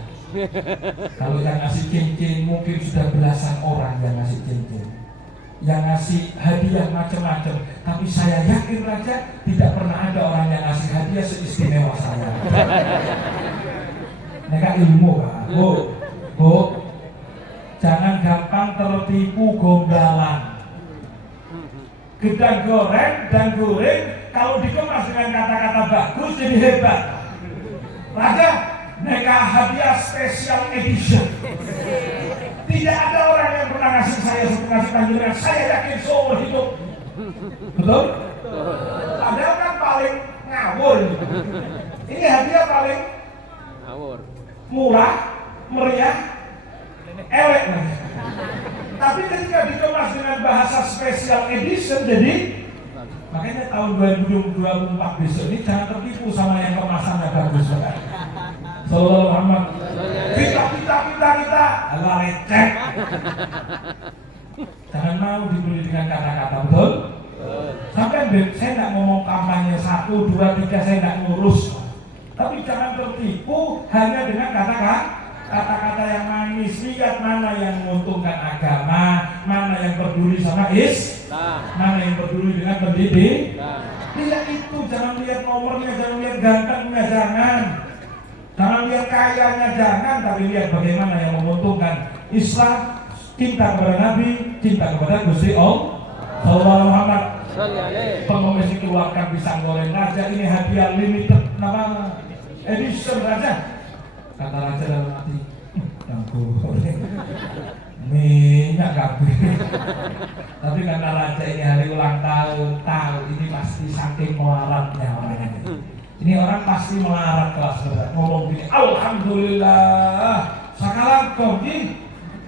Kalau yang ngasih cincin mungkin sudah belasan orang yang ngasih cincin, yang ngasih hadiah macam-macam. Tapi saya yakin Raja tidak pernah ada orang yang ngasih hadiah seistimewa saya. Mereka ilmu Pak. Bu, jangan gampang tertipu gombalan. Gedang goreng dan goreng kalau dikemas dengan kata-kata bagus jadi hebat. Raja, mereka hadiah special edition. Tidak ada orang yang pernah ngasih saya ngasih panggilan. Saya yakin seumur hidup. Betul? Padahal kan paling ngawur. Ini hadiah paling ngawur, murah, meriah, elek. Tapi ketika dikemas dengan bahasa special edition, jadi makanya tahun 2024 besok ini jangan tertipu sama yang kemasannya bagus. Sallallahu Muhammad. Kita ala recek. Jangan mau dibeli dengan kata-kata, betul? Sampai saya tidak ngomong kampanye 1, 2, 3, saya tidak ngurus. Tapi jangan tertipu hanya dengan kata-kata yang manis. Lihat mana yang menguntungkan agama, mana yang peduli sama mana yang peduli dengan pendidikan. Lihat itu, jangan lihat nomornya, jangan lihat gantengnya, jangan lihat kayanya, jangan, tapi lihat bagaimana yang menguntungkan Islam, cinta kepada Nabi, cinta kepada Gusti Allah. Sallallahu Muhammad. Pengemis dikeluarkan pisang goreng Raja, ini hadiah limited, nama edition Raja. Kata Raja dalam hati, yang goreng minyak kabeh. Tapi karena Raja ini hari ulang tahun, tahu ini pasti saking muaratnya orang ini. Ini orang pasti melarat kelas berat, ngomong gini, alhamdulillah, sekarang kogi,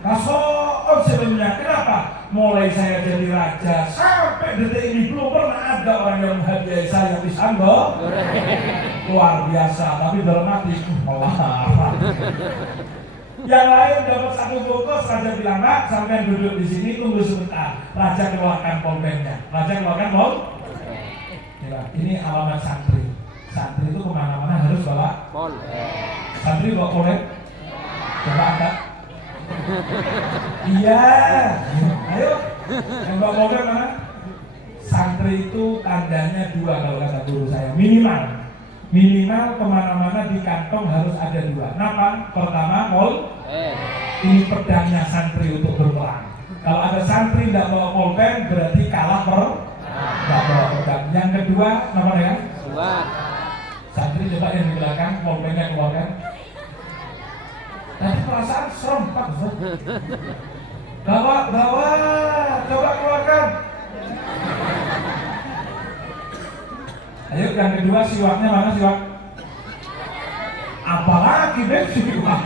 kasoon sebenarnya. Kenapa? Mulai saya jadi raja sampai detik ini belum pernah ada orang yang menghadiahi saya bisa luar biasa. Tapi dalam hati melarat. Yang lain dapat satu bungkus, raja bilang, Pak, sampai duduk di sini tunggu sebentar. Raja keluarkan polpennya. Raja keluarkan pol. Ini alamat santri. Santri itu kemana-mana harus bawa pol. Santri bawa polpen. Coba angkat. Iya. Ayo. Yang bawa polpen mana? Santri itu tandanya dua kalau kata guru saya. Minimal kemana-mana di kantong harus ada dua. Kenapa? Pertama, pol. Ini pedangnya santri untuk berperang. Kalau ada santri tidak bawa polpen berarti kalah tidak bawa pedang. Yang kedua, apa ya? Santri coba yang di belakang, polpennya keluarkan. Tadi perasaan serem Pak. Bawa, coba keluarkan. Ayo yang kedua, siwaknya mana siwak? Apalagi siwak?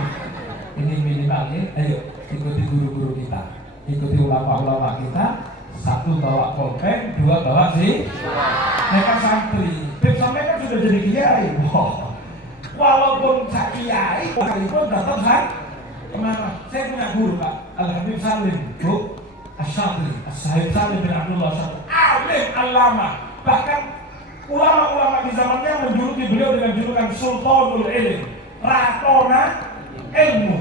Ini minimal ya. Ayo ikuti guru-guru kita, ikuti ulama-ulama kita. Satu bawa polpen, dua bawa mereka santri. Sampai kan sudah jadi kiai. Walaupun saya kiai, sekalipun tetap kemana? Saya punya guru Pak, Al-Habib Salim, Bu As-Sahib Salim bin Abdullah Salim, alim alama. Bahkan ulama-ulama di zamannya menjuluki beliau dengan julukan Sultanul Ilm, Ratona ilmu,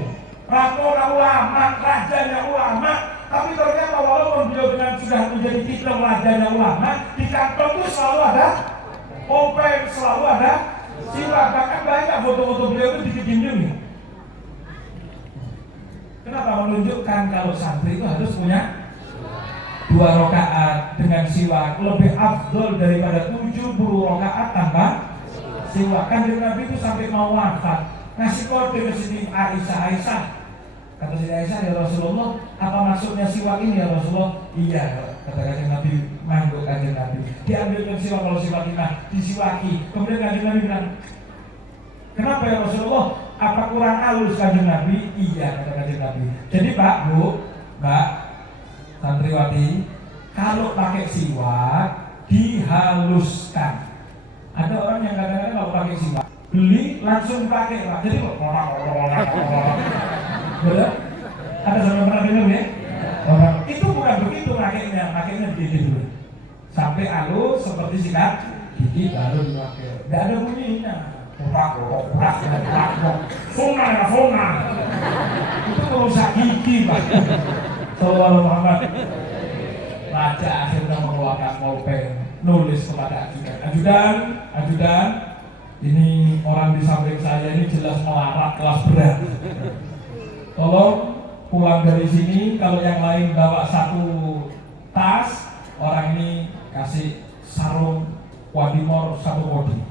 Ratona ulama, rajanya ulama. Tapi ternyata walaupun beliau dengan sudah menjadi titel rajanya ulama, di kantong itu selalu ada polpen, selalu ada siwak. Bahkan banyak foto-foto beliau itu dikit-dikit. Kenapa? Menunjukkan kalau santri itu harus punya 2 rakaat dengan siwak, lebih afdol daripada 70 rakaat tanpa siwak. Kan Nabi itu sampai mau wafat ngasih kode ke Siti Aisyah. Kata Siti Aisyah, ya Rasulullah, apa maksudnya siwak ini ya Rasulullah? Iya, kata Kanjeng Nabi, manduk Kanjeng Nabi. Diambilkan siwak, kalau siwak ini disiwaki. Kemudian Kanjeng Nabi bilang, kenapa ya Rasulullah? Apa kurang halus Kanjeng Nabi? Iya, kata Kanjeng Nabi. Jadi Pak, Bu, Mbak, santriwati, kalau pakai siwak dihaluskan. Ada orang yang kadang-kadang kalau pakai siwak beli langsung pakai Pak. Jadi kok betul? Ada sama pernah dengar ya? Itu bukan begitu pakainya begini dulu. Sampai halus seperti sikat gigi baru dipakai. Tidak ada bunyinya. Kurak. Fona. Itu merusak gigi Pak. Sallallahu Muhammad. Raja akhirnya mengeluarkan polpen, nulis kepada ajudan. Ini orang di samping saya ini jelas melarat kelas berat. Tolong pulang dari sini, kalau yang lain bawa 1 tas, orang ini kasih sarung wadimor 1 kodi.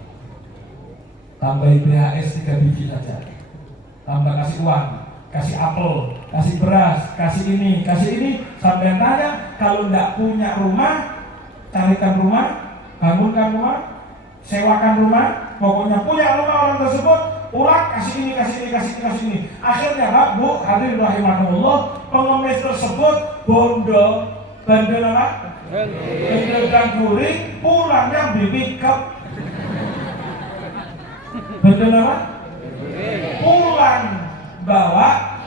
Tambahin BHS 3 biji saja. Tambah kasih uang, kasih apel, kasih beras, kasih ini. Sampai tanya, kalau tidak punya rumah, carikan rumah, bangunkan rumah, sewakan rumah. Pokoknya punya rumah orang tersebut, pulang kasih ini. Akhirnya Pak, Bu, hadirin rahimahullah, pengemis tersebut bandel apa? Bandel dan guring, pulangnya pick-up. Bandel apa? Pulang bawa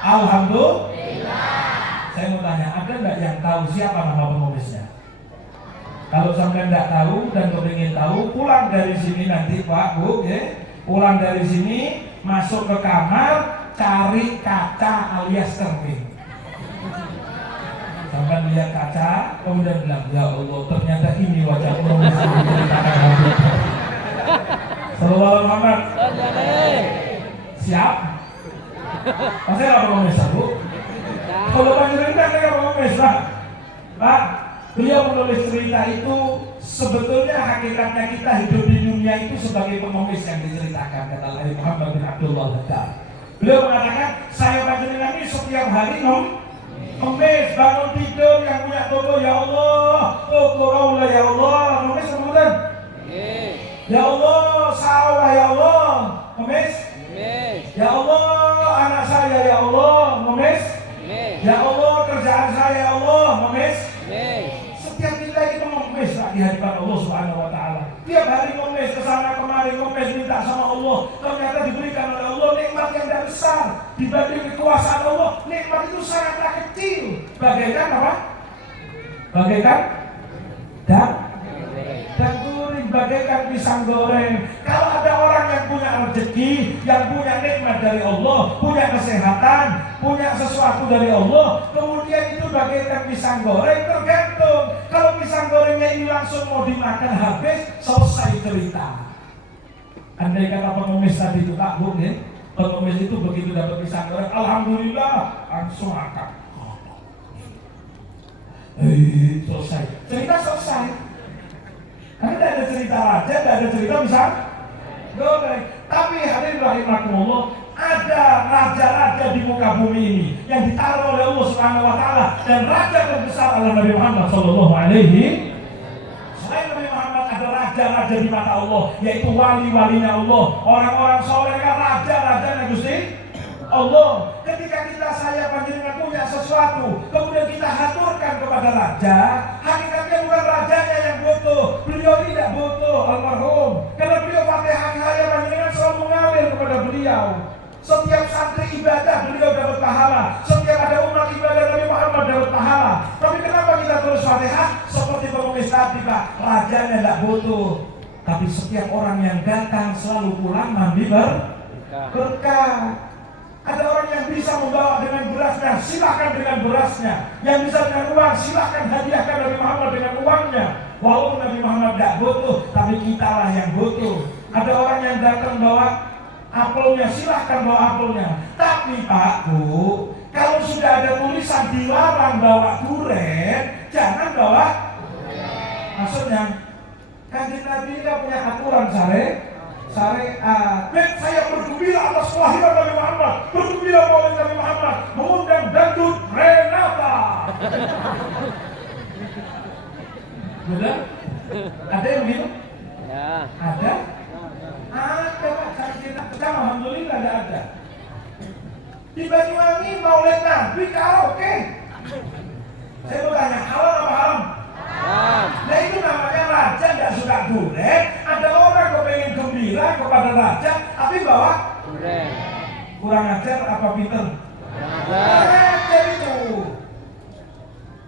alhamdulillah. Saya mau tanya, ada nggak yang tahu siapa nama pengemisnya? Kalau sampai tidak tahu dan kepingin tahu, pulang dari sini nanti Pak, Bu, ya, pulang dari sini, masuk ke kamar, cari kaca alias cermin. Sampai lihat kaca, kemudian bilang, ya Allah, ternyata ini wajah pengemis yang menceritakan hati. Sallallahu Muhammad. Siap? Pasti nggak pengemis, Bu. Kalau panjenengan nggak pengemis, Pak. Beliau menulis cerita itu sebetulnya hakikatnya kita hidup di dunia itu sebagai pengemis yang diceritakan, kata Habib Muhammad bin Abdullah Haddad. Beliau mengatakan, saya panjenengan ini setiap hari ngemis, bangun tidur yang punya toko ya Allah, toko Allah ya Allah, ngemis kemudian Ya Allah, sawah ya Allah, ngemis. Ya Allah, anak saya ya Allah, ngemis. Ya Allah, kerjaan saya ya Allah, ngemis. Setiap kita itu ngemis di hadapan Allah Subhanahu wa taala. Tiap hari ngemis kesana kemari, ngemis minta sama Allah. Ternyata diberikan oleh Allah nikmat yang tidak besar dibanding kekuasaan Allah. Nikmat itu sangatlah kecil. Bagaikan apa? Bagaikan dan gurih, bagaikan pisang goreng. Kalau ada orang yang punya rezeki, yang punya nikmat dari Allah, punya kesehatan, punya sesuatu dari Allah, kemudian itu bagaikan pisang goreng, tergantung. Kalau pisang gorengnya ini langsung mau dimakan habis, selesai cerita. Andai kata pengemis tadi itu tak boleh, pengemis itu begitu dapat pisang goreng, alhamdulillah langsung makan. Selesai, cerita selesai. Karena tidak ada cerita raja, tidak ada cerita pisang goreng. Tapi hadirin rahimakumullah, ada raja-raja di muka bumi ini yang ditaruh oleh Allah Subhanahu wa taala, dan raja terbesar adalah Nabi Muhammad sallallahu alaihi. Selain Nabi Muhammad ada raja-raja di mata Allah, yaitu wali-walinya Allah, orang-orang soleh, raja-rajanya Gusti Allah. Ketika saya panjenengan punya sesuatu, kemudian kita haturkan kepada raja, hakikatnya bukan rajanya yang butuh, beliau tidak butuh, almarhum. Karena beliau Fatihah saya panjenengan selalu mengalir kepada beliau. Setiap santri ibadah beliau dapat pahala, setiap ada umat ibadah Nabi Muhammad dapat pahala. Tapi kenapa kita terus Fatihah? Seperti pengemis tadi Pak, rajanya tidak butuh, tapi setiap orang yang datang selalu pulang mandi berkah. Ada orang yang bisa membawa dengan berasnya, silakan dengan berasnya. Yang bisa dengan uang, silakan hadiahkan Nabi Muhammad dengan uangnya. Walaupun Nabi Muhammad tidak butuh, tapi kita lah yang butuh. Ada orang yang datang bawa apelnya, silakan bawa apelnya. Tapi Pak, Bu, kalau sudah ada tulisan dilarang bawa durian, jangan bawa. Maksudnya, Kanjeng Nabi tidak punya aturan syariat. Saya bergembira atas kelahiran Nabi Muhammad, bergembira maulid Nabi Muhammad, mengundang dangdut Renata. Benar? Ada yang begitu? Ya. Ada? Ada Pak. Alhamdulillah tidak ada. Di Banyuwangi maulid Nabi karaoke. Saya mau tanya, halal apa haram? Nah itu namanya raja tidak suka durian. Ada orang kepengen gembira kepada raja, tapi bawa durian. Kurang ajar apa pinter? Kurang ajar itu.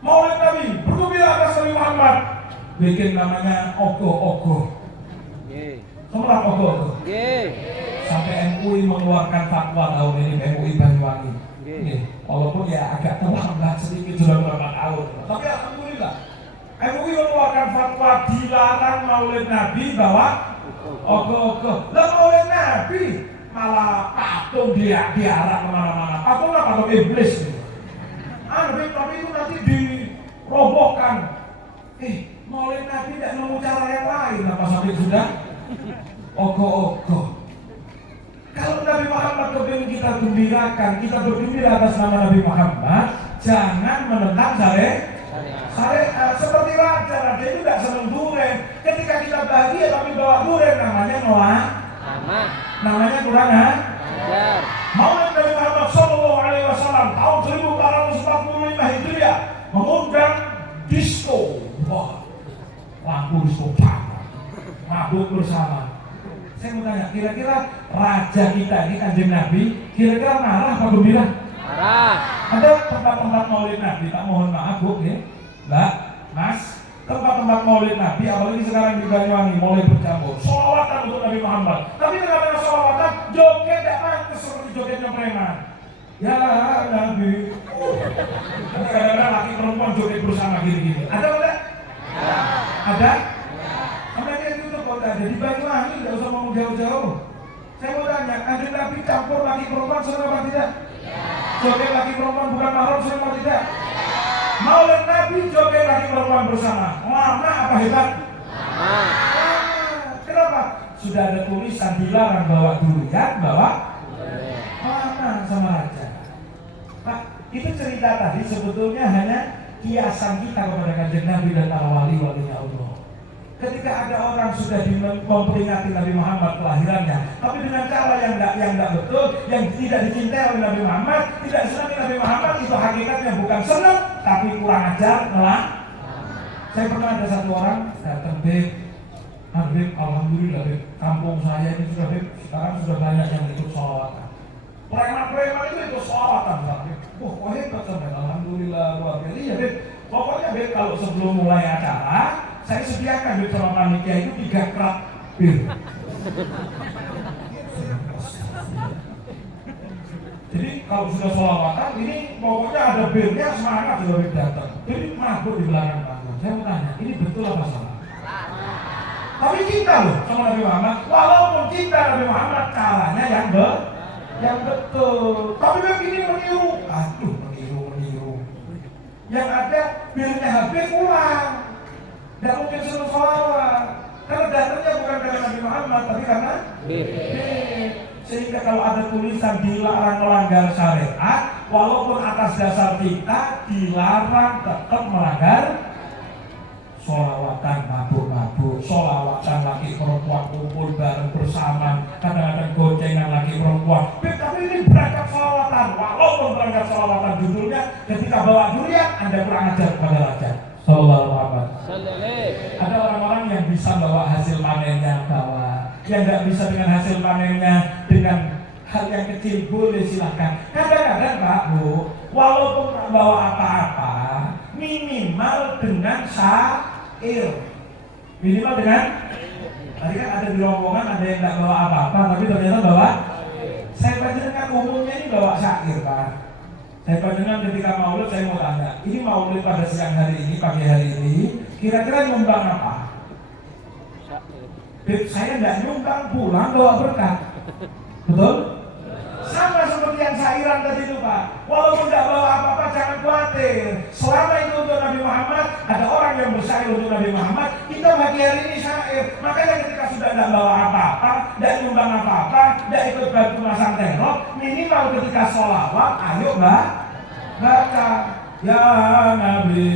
Maulid Nabi, bergembira atas Nabi Muhammad, bikin namanya ogoh-ogoh. Semua ogoh-ogoh. Sampai MUI mengeluarkan fatwa tahun ini, MUI Banyuwangi. Walaupun ya agak terlambat sedikit, sudah beberapa tahun, tapi alhamdulillah MUI mengeluarkan fatwa dilarang maulid Nabi bawa ogoh-ogoh. Lah maulid Nabi malah patung dia diarah kemana-mana. Patung iblis. Tapi itu nanti dirobohkan. Maulid Nabi tidak nemu cara yang lain, apa sampai sudah ogoh-ogoh. Kalau Nabi Muhammad kepingin kita gembirakan, kita bergembira atas nama Nabi Muhammad, jangan menentang syariat. Seperti raja itu tidak senang durian. Ketika kita bahagia tapi bawa durian, namanya noah. Namanya kurang ajar. Maulid Nabi Muhammad sallallahu alaihi wasallam tahun 1445 Hijriah mengundang disco. Wah, lampu disco panas, mabuk bersama. Saya mau tanya, kira-kira raja kita ini Kanjeng Nabi, kira-kira marah apa gembira? Marah. Ada tempat-tempat maulid Nabi, tak mohon maaf Bu, ya, Mbak, Mas, tempat-tempat maulid Nabi, apalagi sekarang di Banyuwangi mulai bercampur sholawatan untuk Nabi Muhammad. Tapi dengan sholawatan, joget tidak pantas seperti jogetnya preman. Ya Nabi. Kadang-kadang laki perempuan joget bersama gini-gini. Ada enggak? Ada? Kemudian itu kok ada di Banyuwangi, tidak usah ngomong jauh-jauh. Saya mau tanya, Kanjeng Nabi campur laki perempuan senang apa tidak? Joget laki perempuan bukan mahram senang apa tidak? Maulid Nabi joget laki perempuan bersama. Mana apa hebat? Kenapa? Sudah ada tulisan dilarang bawa durian, bawa mana sama raja. Pak, itu cerita tadi sebetulnya hanya kiasan kita kepada Kanjeng Nabi dan para wali-walinya Allah. Ketika ada orang sudah memperingati Nabi Muhammad kelahirannya, tapi dengan cara yang tidak betul, yang tidak dicintai oleh Nabi Muhammad, tidak disenangi Nabi Muhammad, itu hakikatnya bukan senang, tapi kurang ajar, malah. Saya pernah ada satu orang datang, Habib, alhamdulillah Habib, kampung saya ini sudah Habib, sekarang sudah banyak yang ikut sholawatan. Preman-preman itu ikut sholawatan, Habib. Wah, kok hebat sampai, alhamdulillah luar biasa. Iya Habib, pokoknya Habib kalau sebelum mulai acara, saya sediakan Habib sama panitia itu 3 kerak bir. Jadi kalau sudah sholawatan, ini pokoknya ada birnya, semangat sudah Habib datang. Jadi mabuk di belakang panggung. Saya mau tanya, ini betul apa salah? Tapi cinta loh sama Nabi Muhammad, walaupun cinta Nabi Muhammad, caranya yang betul. Tapi begini meniru, aduh meniru. Yang ada birnya habis pulang, tidak mungkin suruh sholawat, karena datangnya bukan karena Nabi Muhammad, tapi karena bir. Sehingga kalau ada tulisan dilarang melanggar syariat, walaupun atas dasar kita dilarang tetap melanggar. Sholawatan mabuk-mabuk, sholawatan laki perempuan kumpul bareng bersama, kadang-kadang goncengan laki perempuan. Tapi ini berangkat sholawatan, walaupun berangkat sholawatan judulnya, ketika bawa durian, Anda kurang ajar kepada raja. Sallallahu alaihi wasallam. Ada orang-orang yang bisa bawa hasil panennya, yang nggak bisa dengan hasil panennya dengan hal yang kecil boleh silahkan. Kadang-kadang Pak Bu, walaupun tak bawa apa-apa, minimal dengan minimal dengan tadi kan ada di rombongan ada yang nggak bawa apa-apa tapi ternyata bawa. Saya panjenengan umumnya ini bawa syair Pak. Saya panjenengan ketika maulid saya mau tanya, ini maulid pada siang hari ini, pagi hari ini, kira-kira nyumbang apa? Saya nggak nyumbang, pulang bawa berkat. Betul? Sama seperti yang syairan tadi itu Pak. Walaupun tidak bawa apa-apa jangan khawatir. Selama itu untuk Nabi Muhammad, ada orang yang bersyair untuk Nabi Muhammad, kita pagi hari ini syair. Makanya ketika sudah tidak bawa apa-apa, tidak nyumbang apa-apa, tidak ikut bantu masang teror, minimal ketika sholawat, ayo Mbak, baca ya Nabi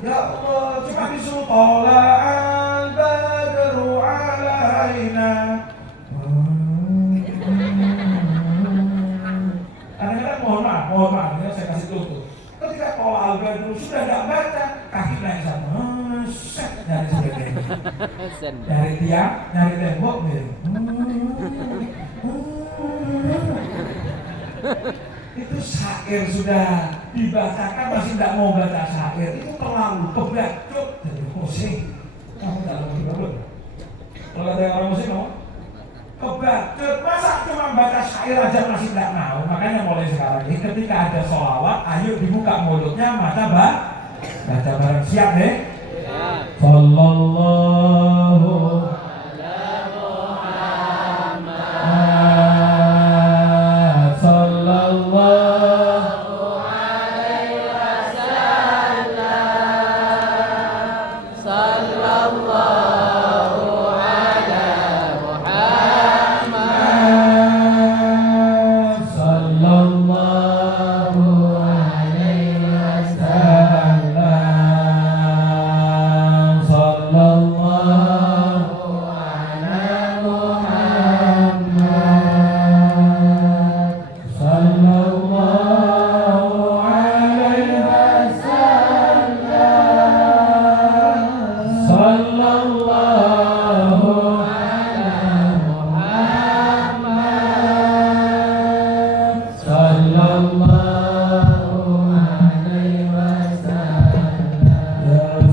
ya Allah, cepat disuruh tola'an badru alaina. Kadang-kadang mohon maaf ya, saya kasih tutup. Ketika tola'an badru sudah tidak baca, kaki naik sama nyari sebagainya, nyari tiang, nyari tembok itu syair sudah dibacakan masih tidak mau baca syair, itu terlalu kebacut jadi musik. Kamu tidak mau dibangun. Kalau ada orang musik mau kebacut, masa cuma baca syair aja masih tidak mau. Makanya mulai sekarang ini ketika ada sholawat, ayo dibuka mulutnya, baca bareng, siap deh. Sallallahu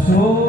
Rasul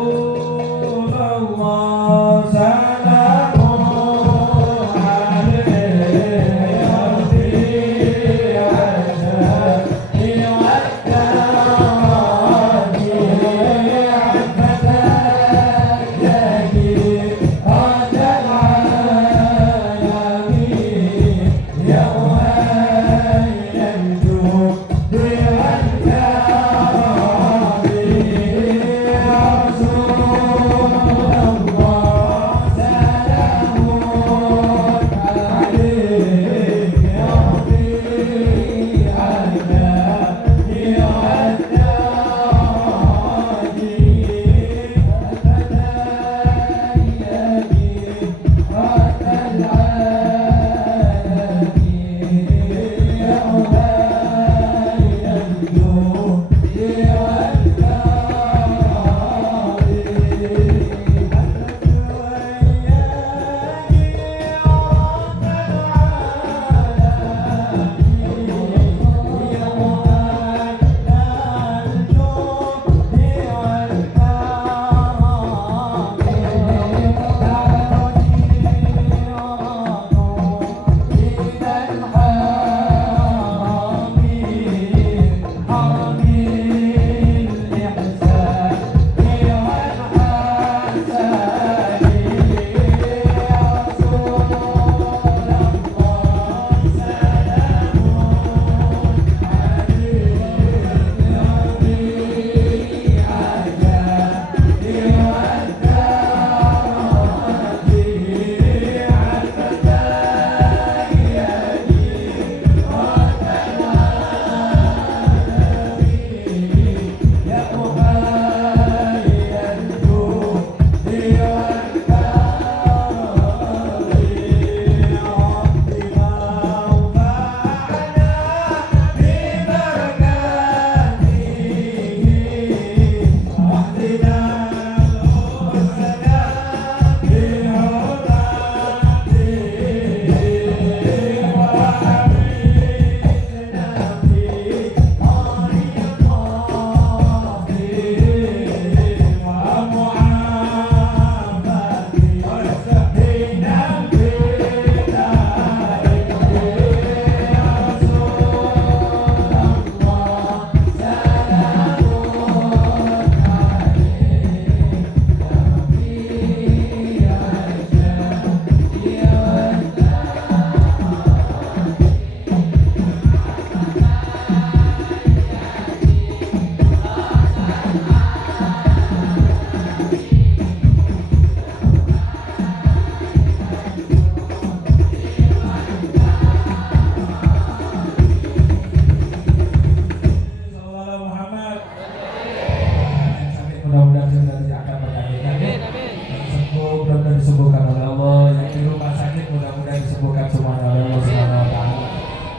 Mudah-mudahan sudah tidak akan penyakitnya yang sembuh mudah-mudahan disembuhkan oleh Allah, yang di rumah sakit mudah-mudahan disembuhkan semuanya oleh Allah Subhanahu wa taala.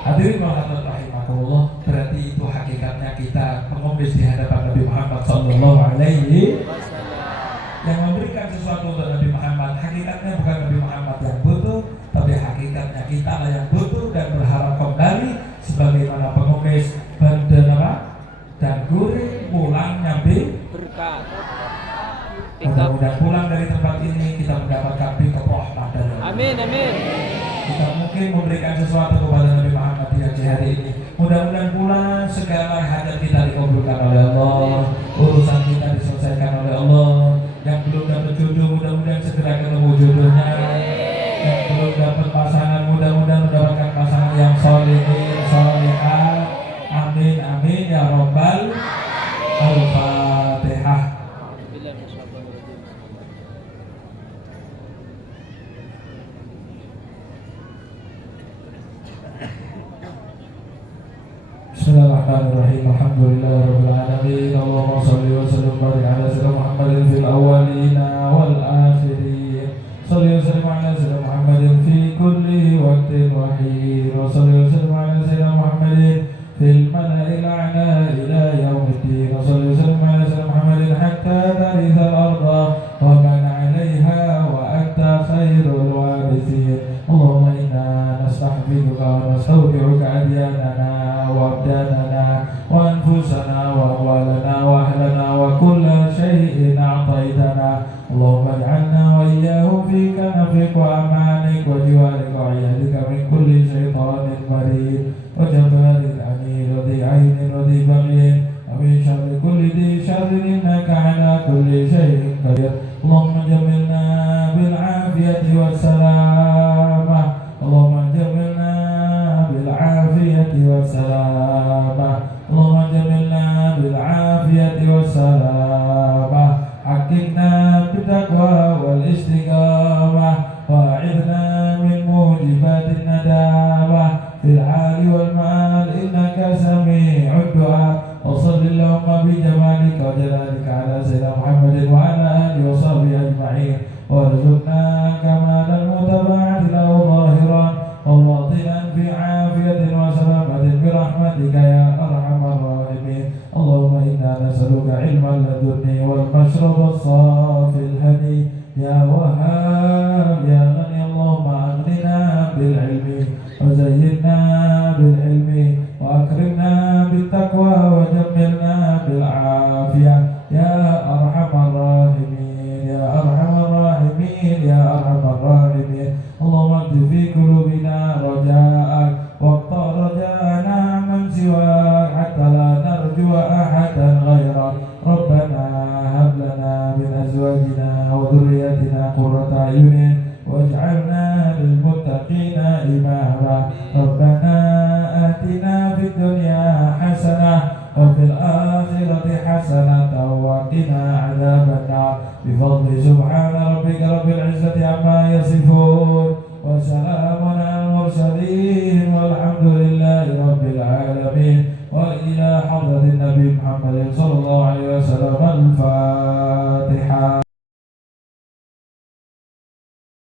Hadirin rahimah rahimakumullah, berarti itu hakikatnya kita pengemis di hadapan Nabi Muhammad sallallahu alaihi yang memberikan sesuatu untuk Nabi Muhammad. Hakikatnya bukan Nabi Muhammad yang butuh, tapi hakikatnya kita lah yang butuh dan berharap kembali sebagaimana pengemis bendera dan gurih pulang nyambi berkah. Mudah-mudahan pulang dari tempat ini kita mendapatkan pikap rahmat dari Allah. Amin, amin. Kita mungkin memberikan sesuatu kepada Nabi Muhammad di hari ini. Mudah-mudahan pulang segala hajat kita dikabulkan oleh Allah, urusan kita diselesaikan oleh Allah. Yang belum dapat jodoh mudah-mudahan segera ketemu jodohnya. Yang belum dapat pasangan mudah-mudahan mendapatkan pasangan yang sholihin, sholihah. Amin, amin ya rabbal Al-Fatihah. Bismillahirrahmanirrahim. Alhamdulillahirabbil alamin. Allahumma shalli wa sallim wa barik ala sayyidina Muhammadin fil awwalina wal akhirin. Shalli wa sallim ala sayyidina Muhammadin fi kulli waqtin wa hin. Wa shalli wa sallim ala sayyidina Muhammadin fil mala'il a'la ila yaumiddin. Wa shalli wa sallim ala sayyidina Muhammadin hatta tarithal arda wa man 'alayha wa anta khairul warithin. Allahumma inna nastahfiduka wa nastawdi'uka adyanana وأبداننا وأنفسنا وأموالنا وأهلنا وكل شيء أعطيتنا. اللهم اجعلنا وإياهم في كنفك وأمانك وجوارك وعيادك من كل شيطان مريد وجبار عنيد وذي عين وذي بغي ومن شر كل ذي شر إنك على كل شيء قدير. اللهم جملنا بالعافية والسلامة. اللهم جملنا بالعافية والسلامة. اللهم جملنا بالعافية والسلامة. حققنا بالتقوى والاستقامة وأعذنا من موجبات الندامة في الحال والمآل إنك سميع الدعاء. وصل اللهم بجمالك وجلالك على سيدنا محمد وعلى آله وصحبه أجمعين وارزقنا كمال المتابعة له ظاهرا وباطنا في عافية وسلامة برحمتك يا أرحم الراحمين. اللهم إنا نسألك علما لدني والمشرب الصافي الهني يا وهاب يا غني. اللهم أغننا بالعلم وزينا بالعلم وأكرمنا بالتقوى وجملنا بالعافية يا أرحم الراحمين يا أرحم الراحمين يا أرحم الراحمين. اللهم اجعل في قلوبنا رجاءك واقطع رجاءنا من سواك حتى لا نرجو أحدا غيرك. ربنا هب لنا من أزواجنا وذرياتنا قرة أعين واجعلنا للمتقين إماما. ربنا آتنا في الدنيا حسنة وفي الآخرة حسنة وقنا عذاب النار بفضل سبحان ربك رب العزة عما يصفون وسلام على المرسلين والحمد لله رب العالمين. وإلى حضرة النبي محمد صلى الله عليه وسلم الفاتحة.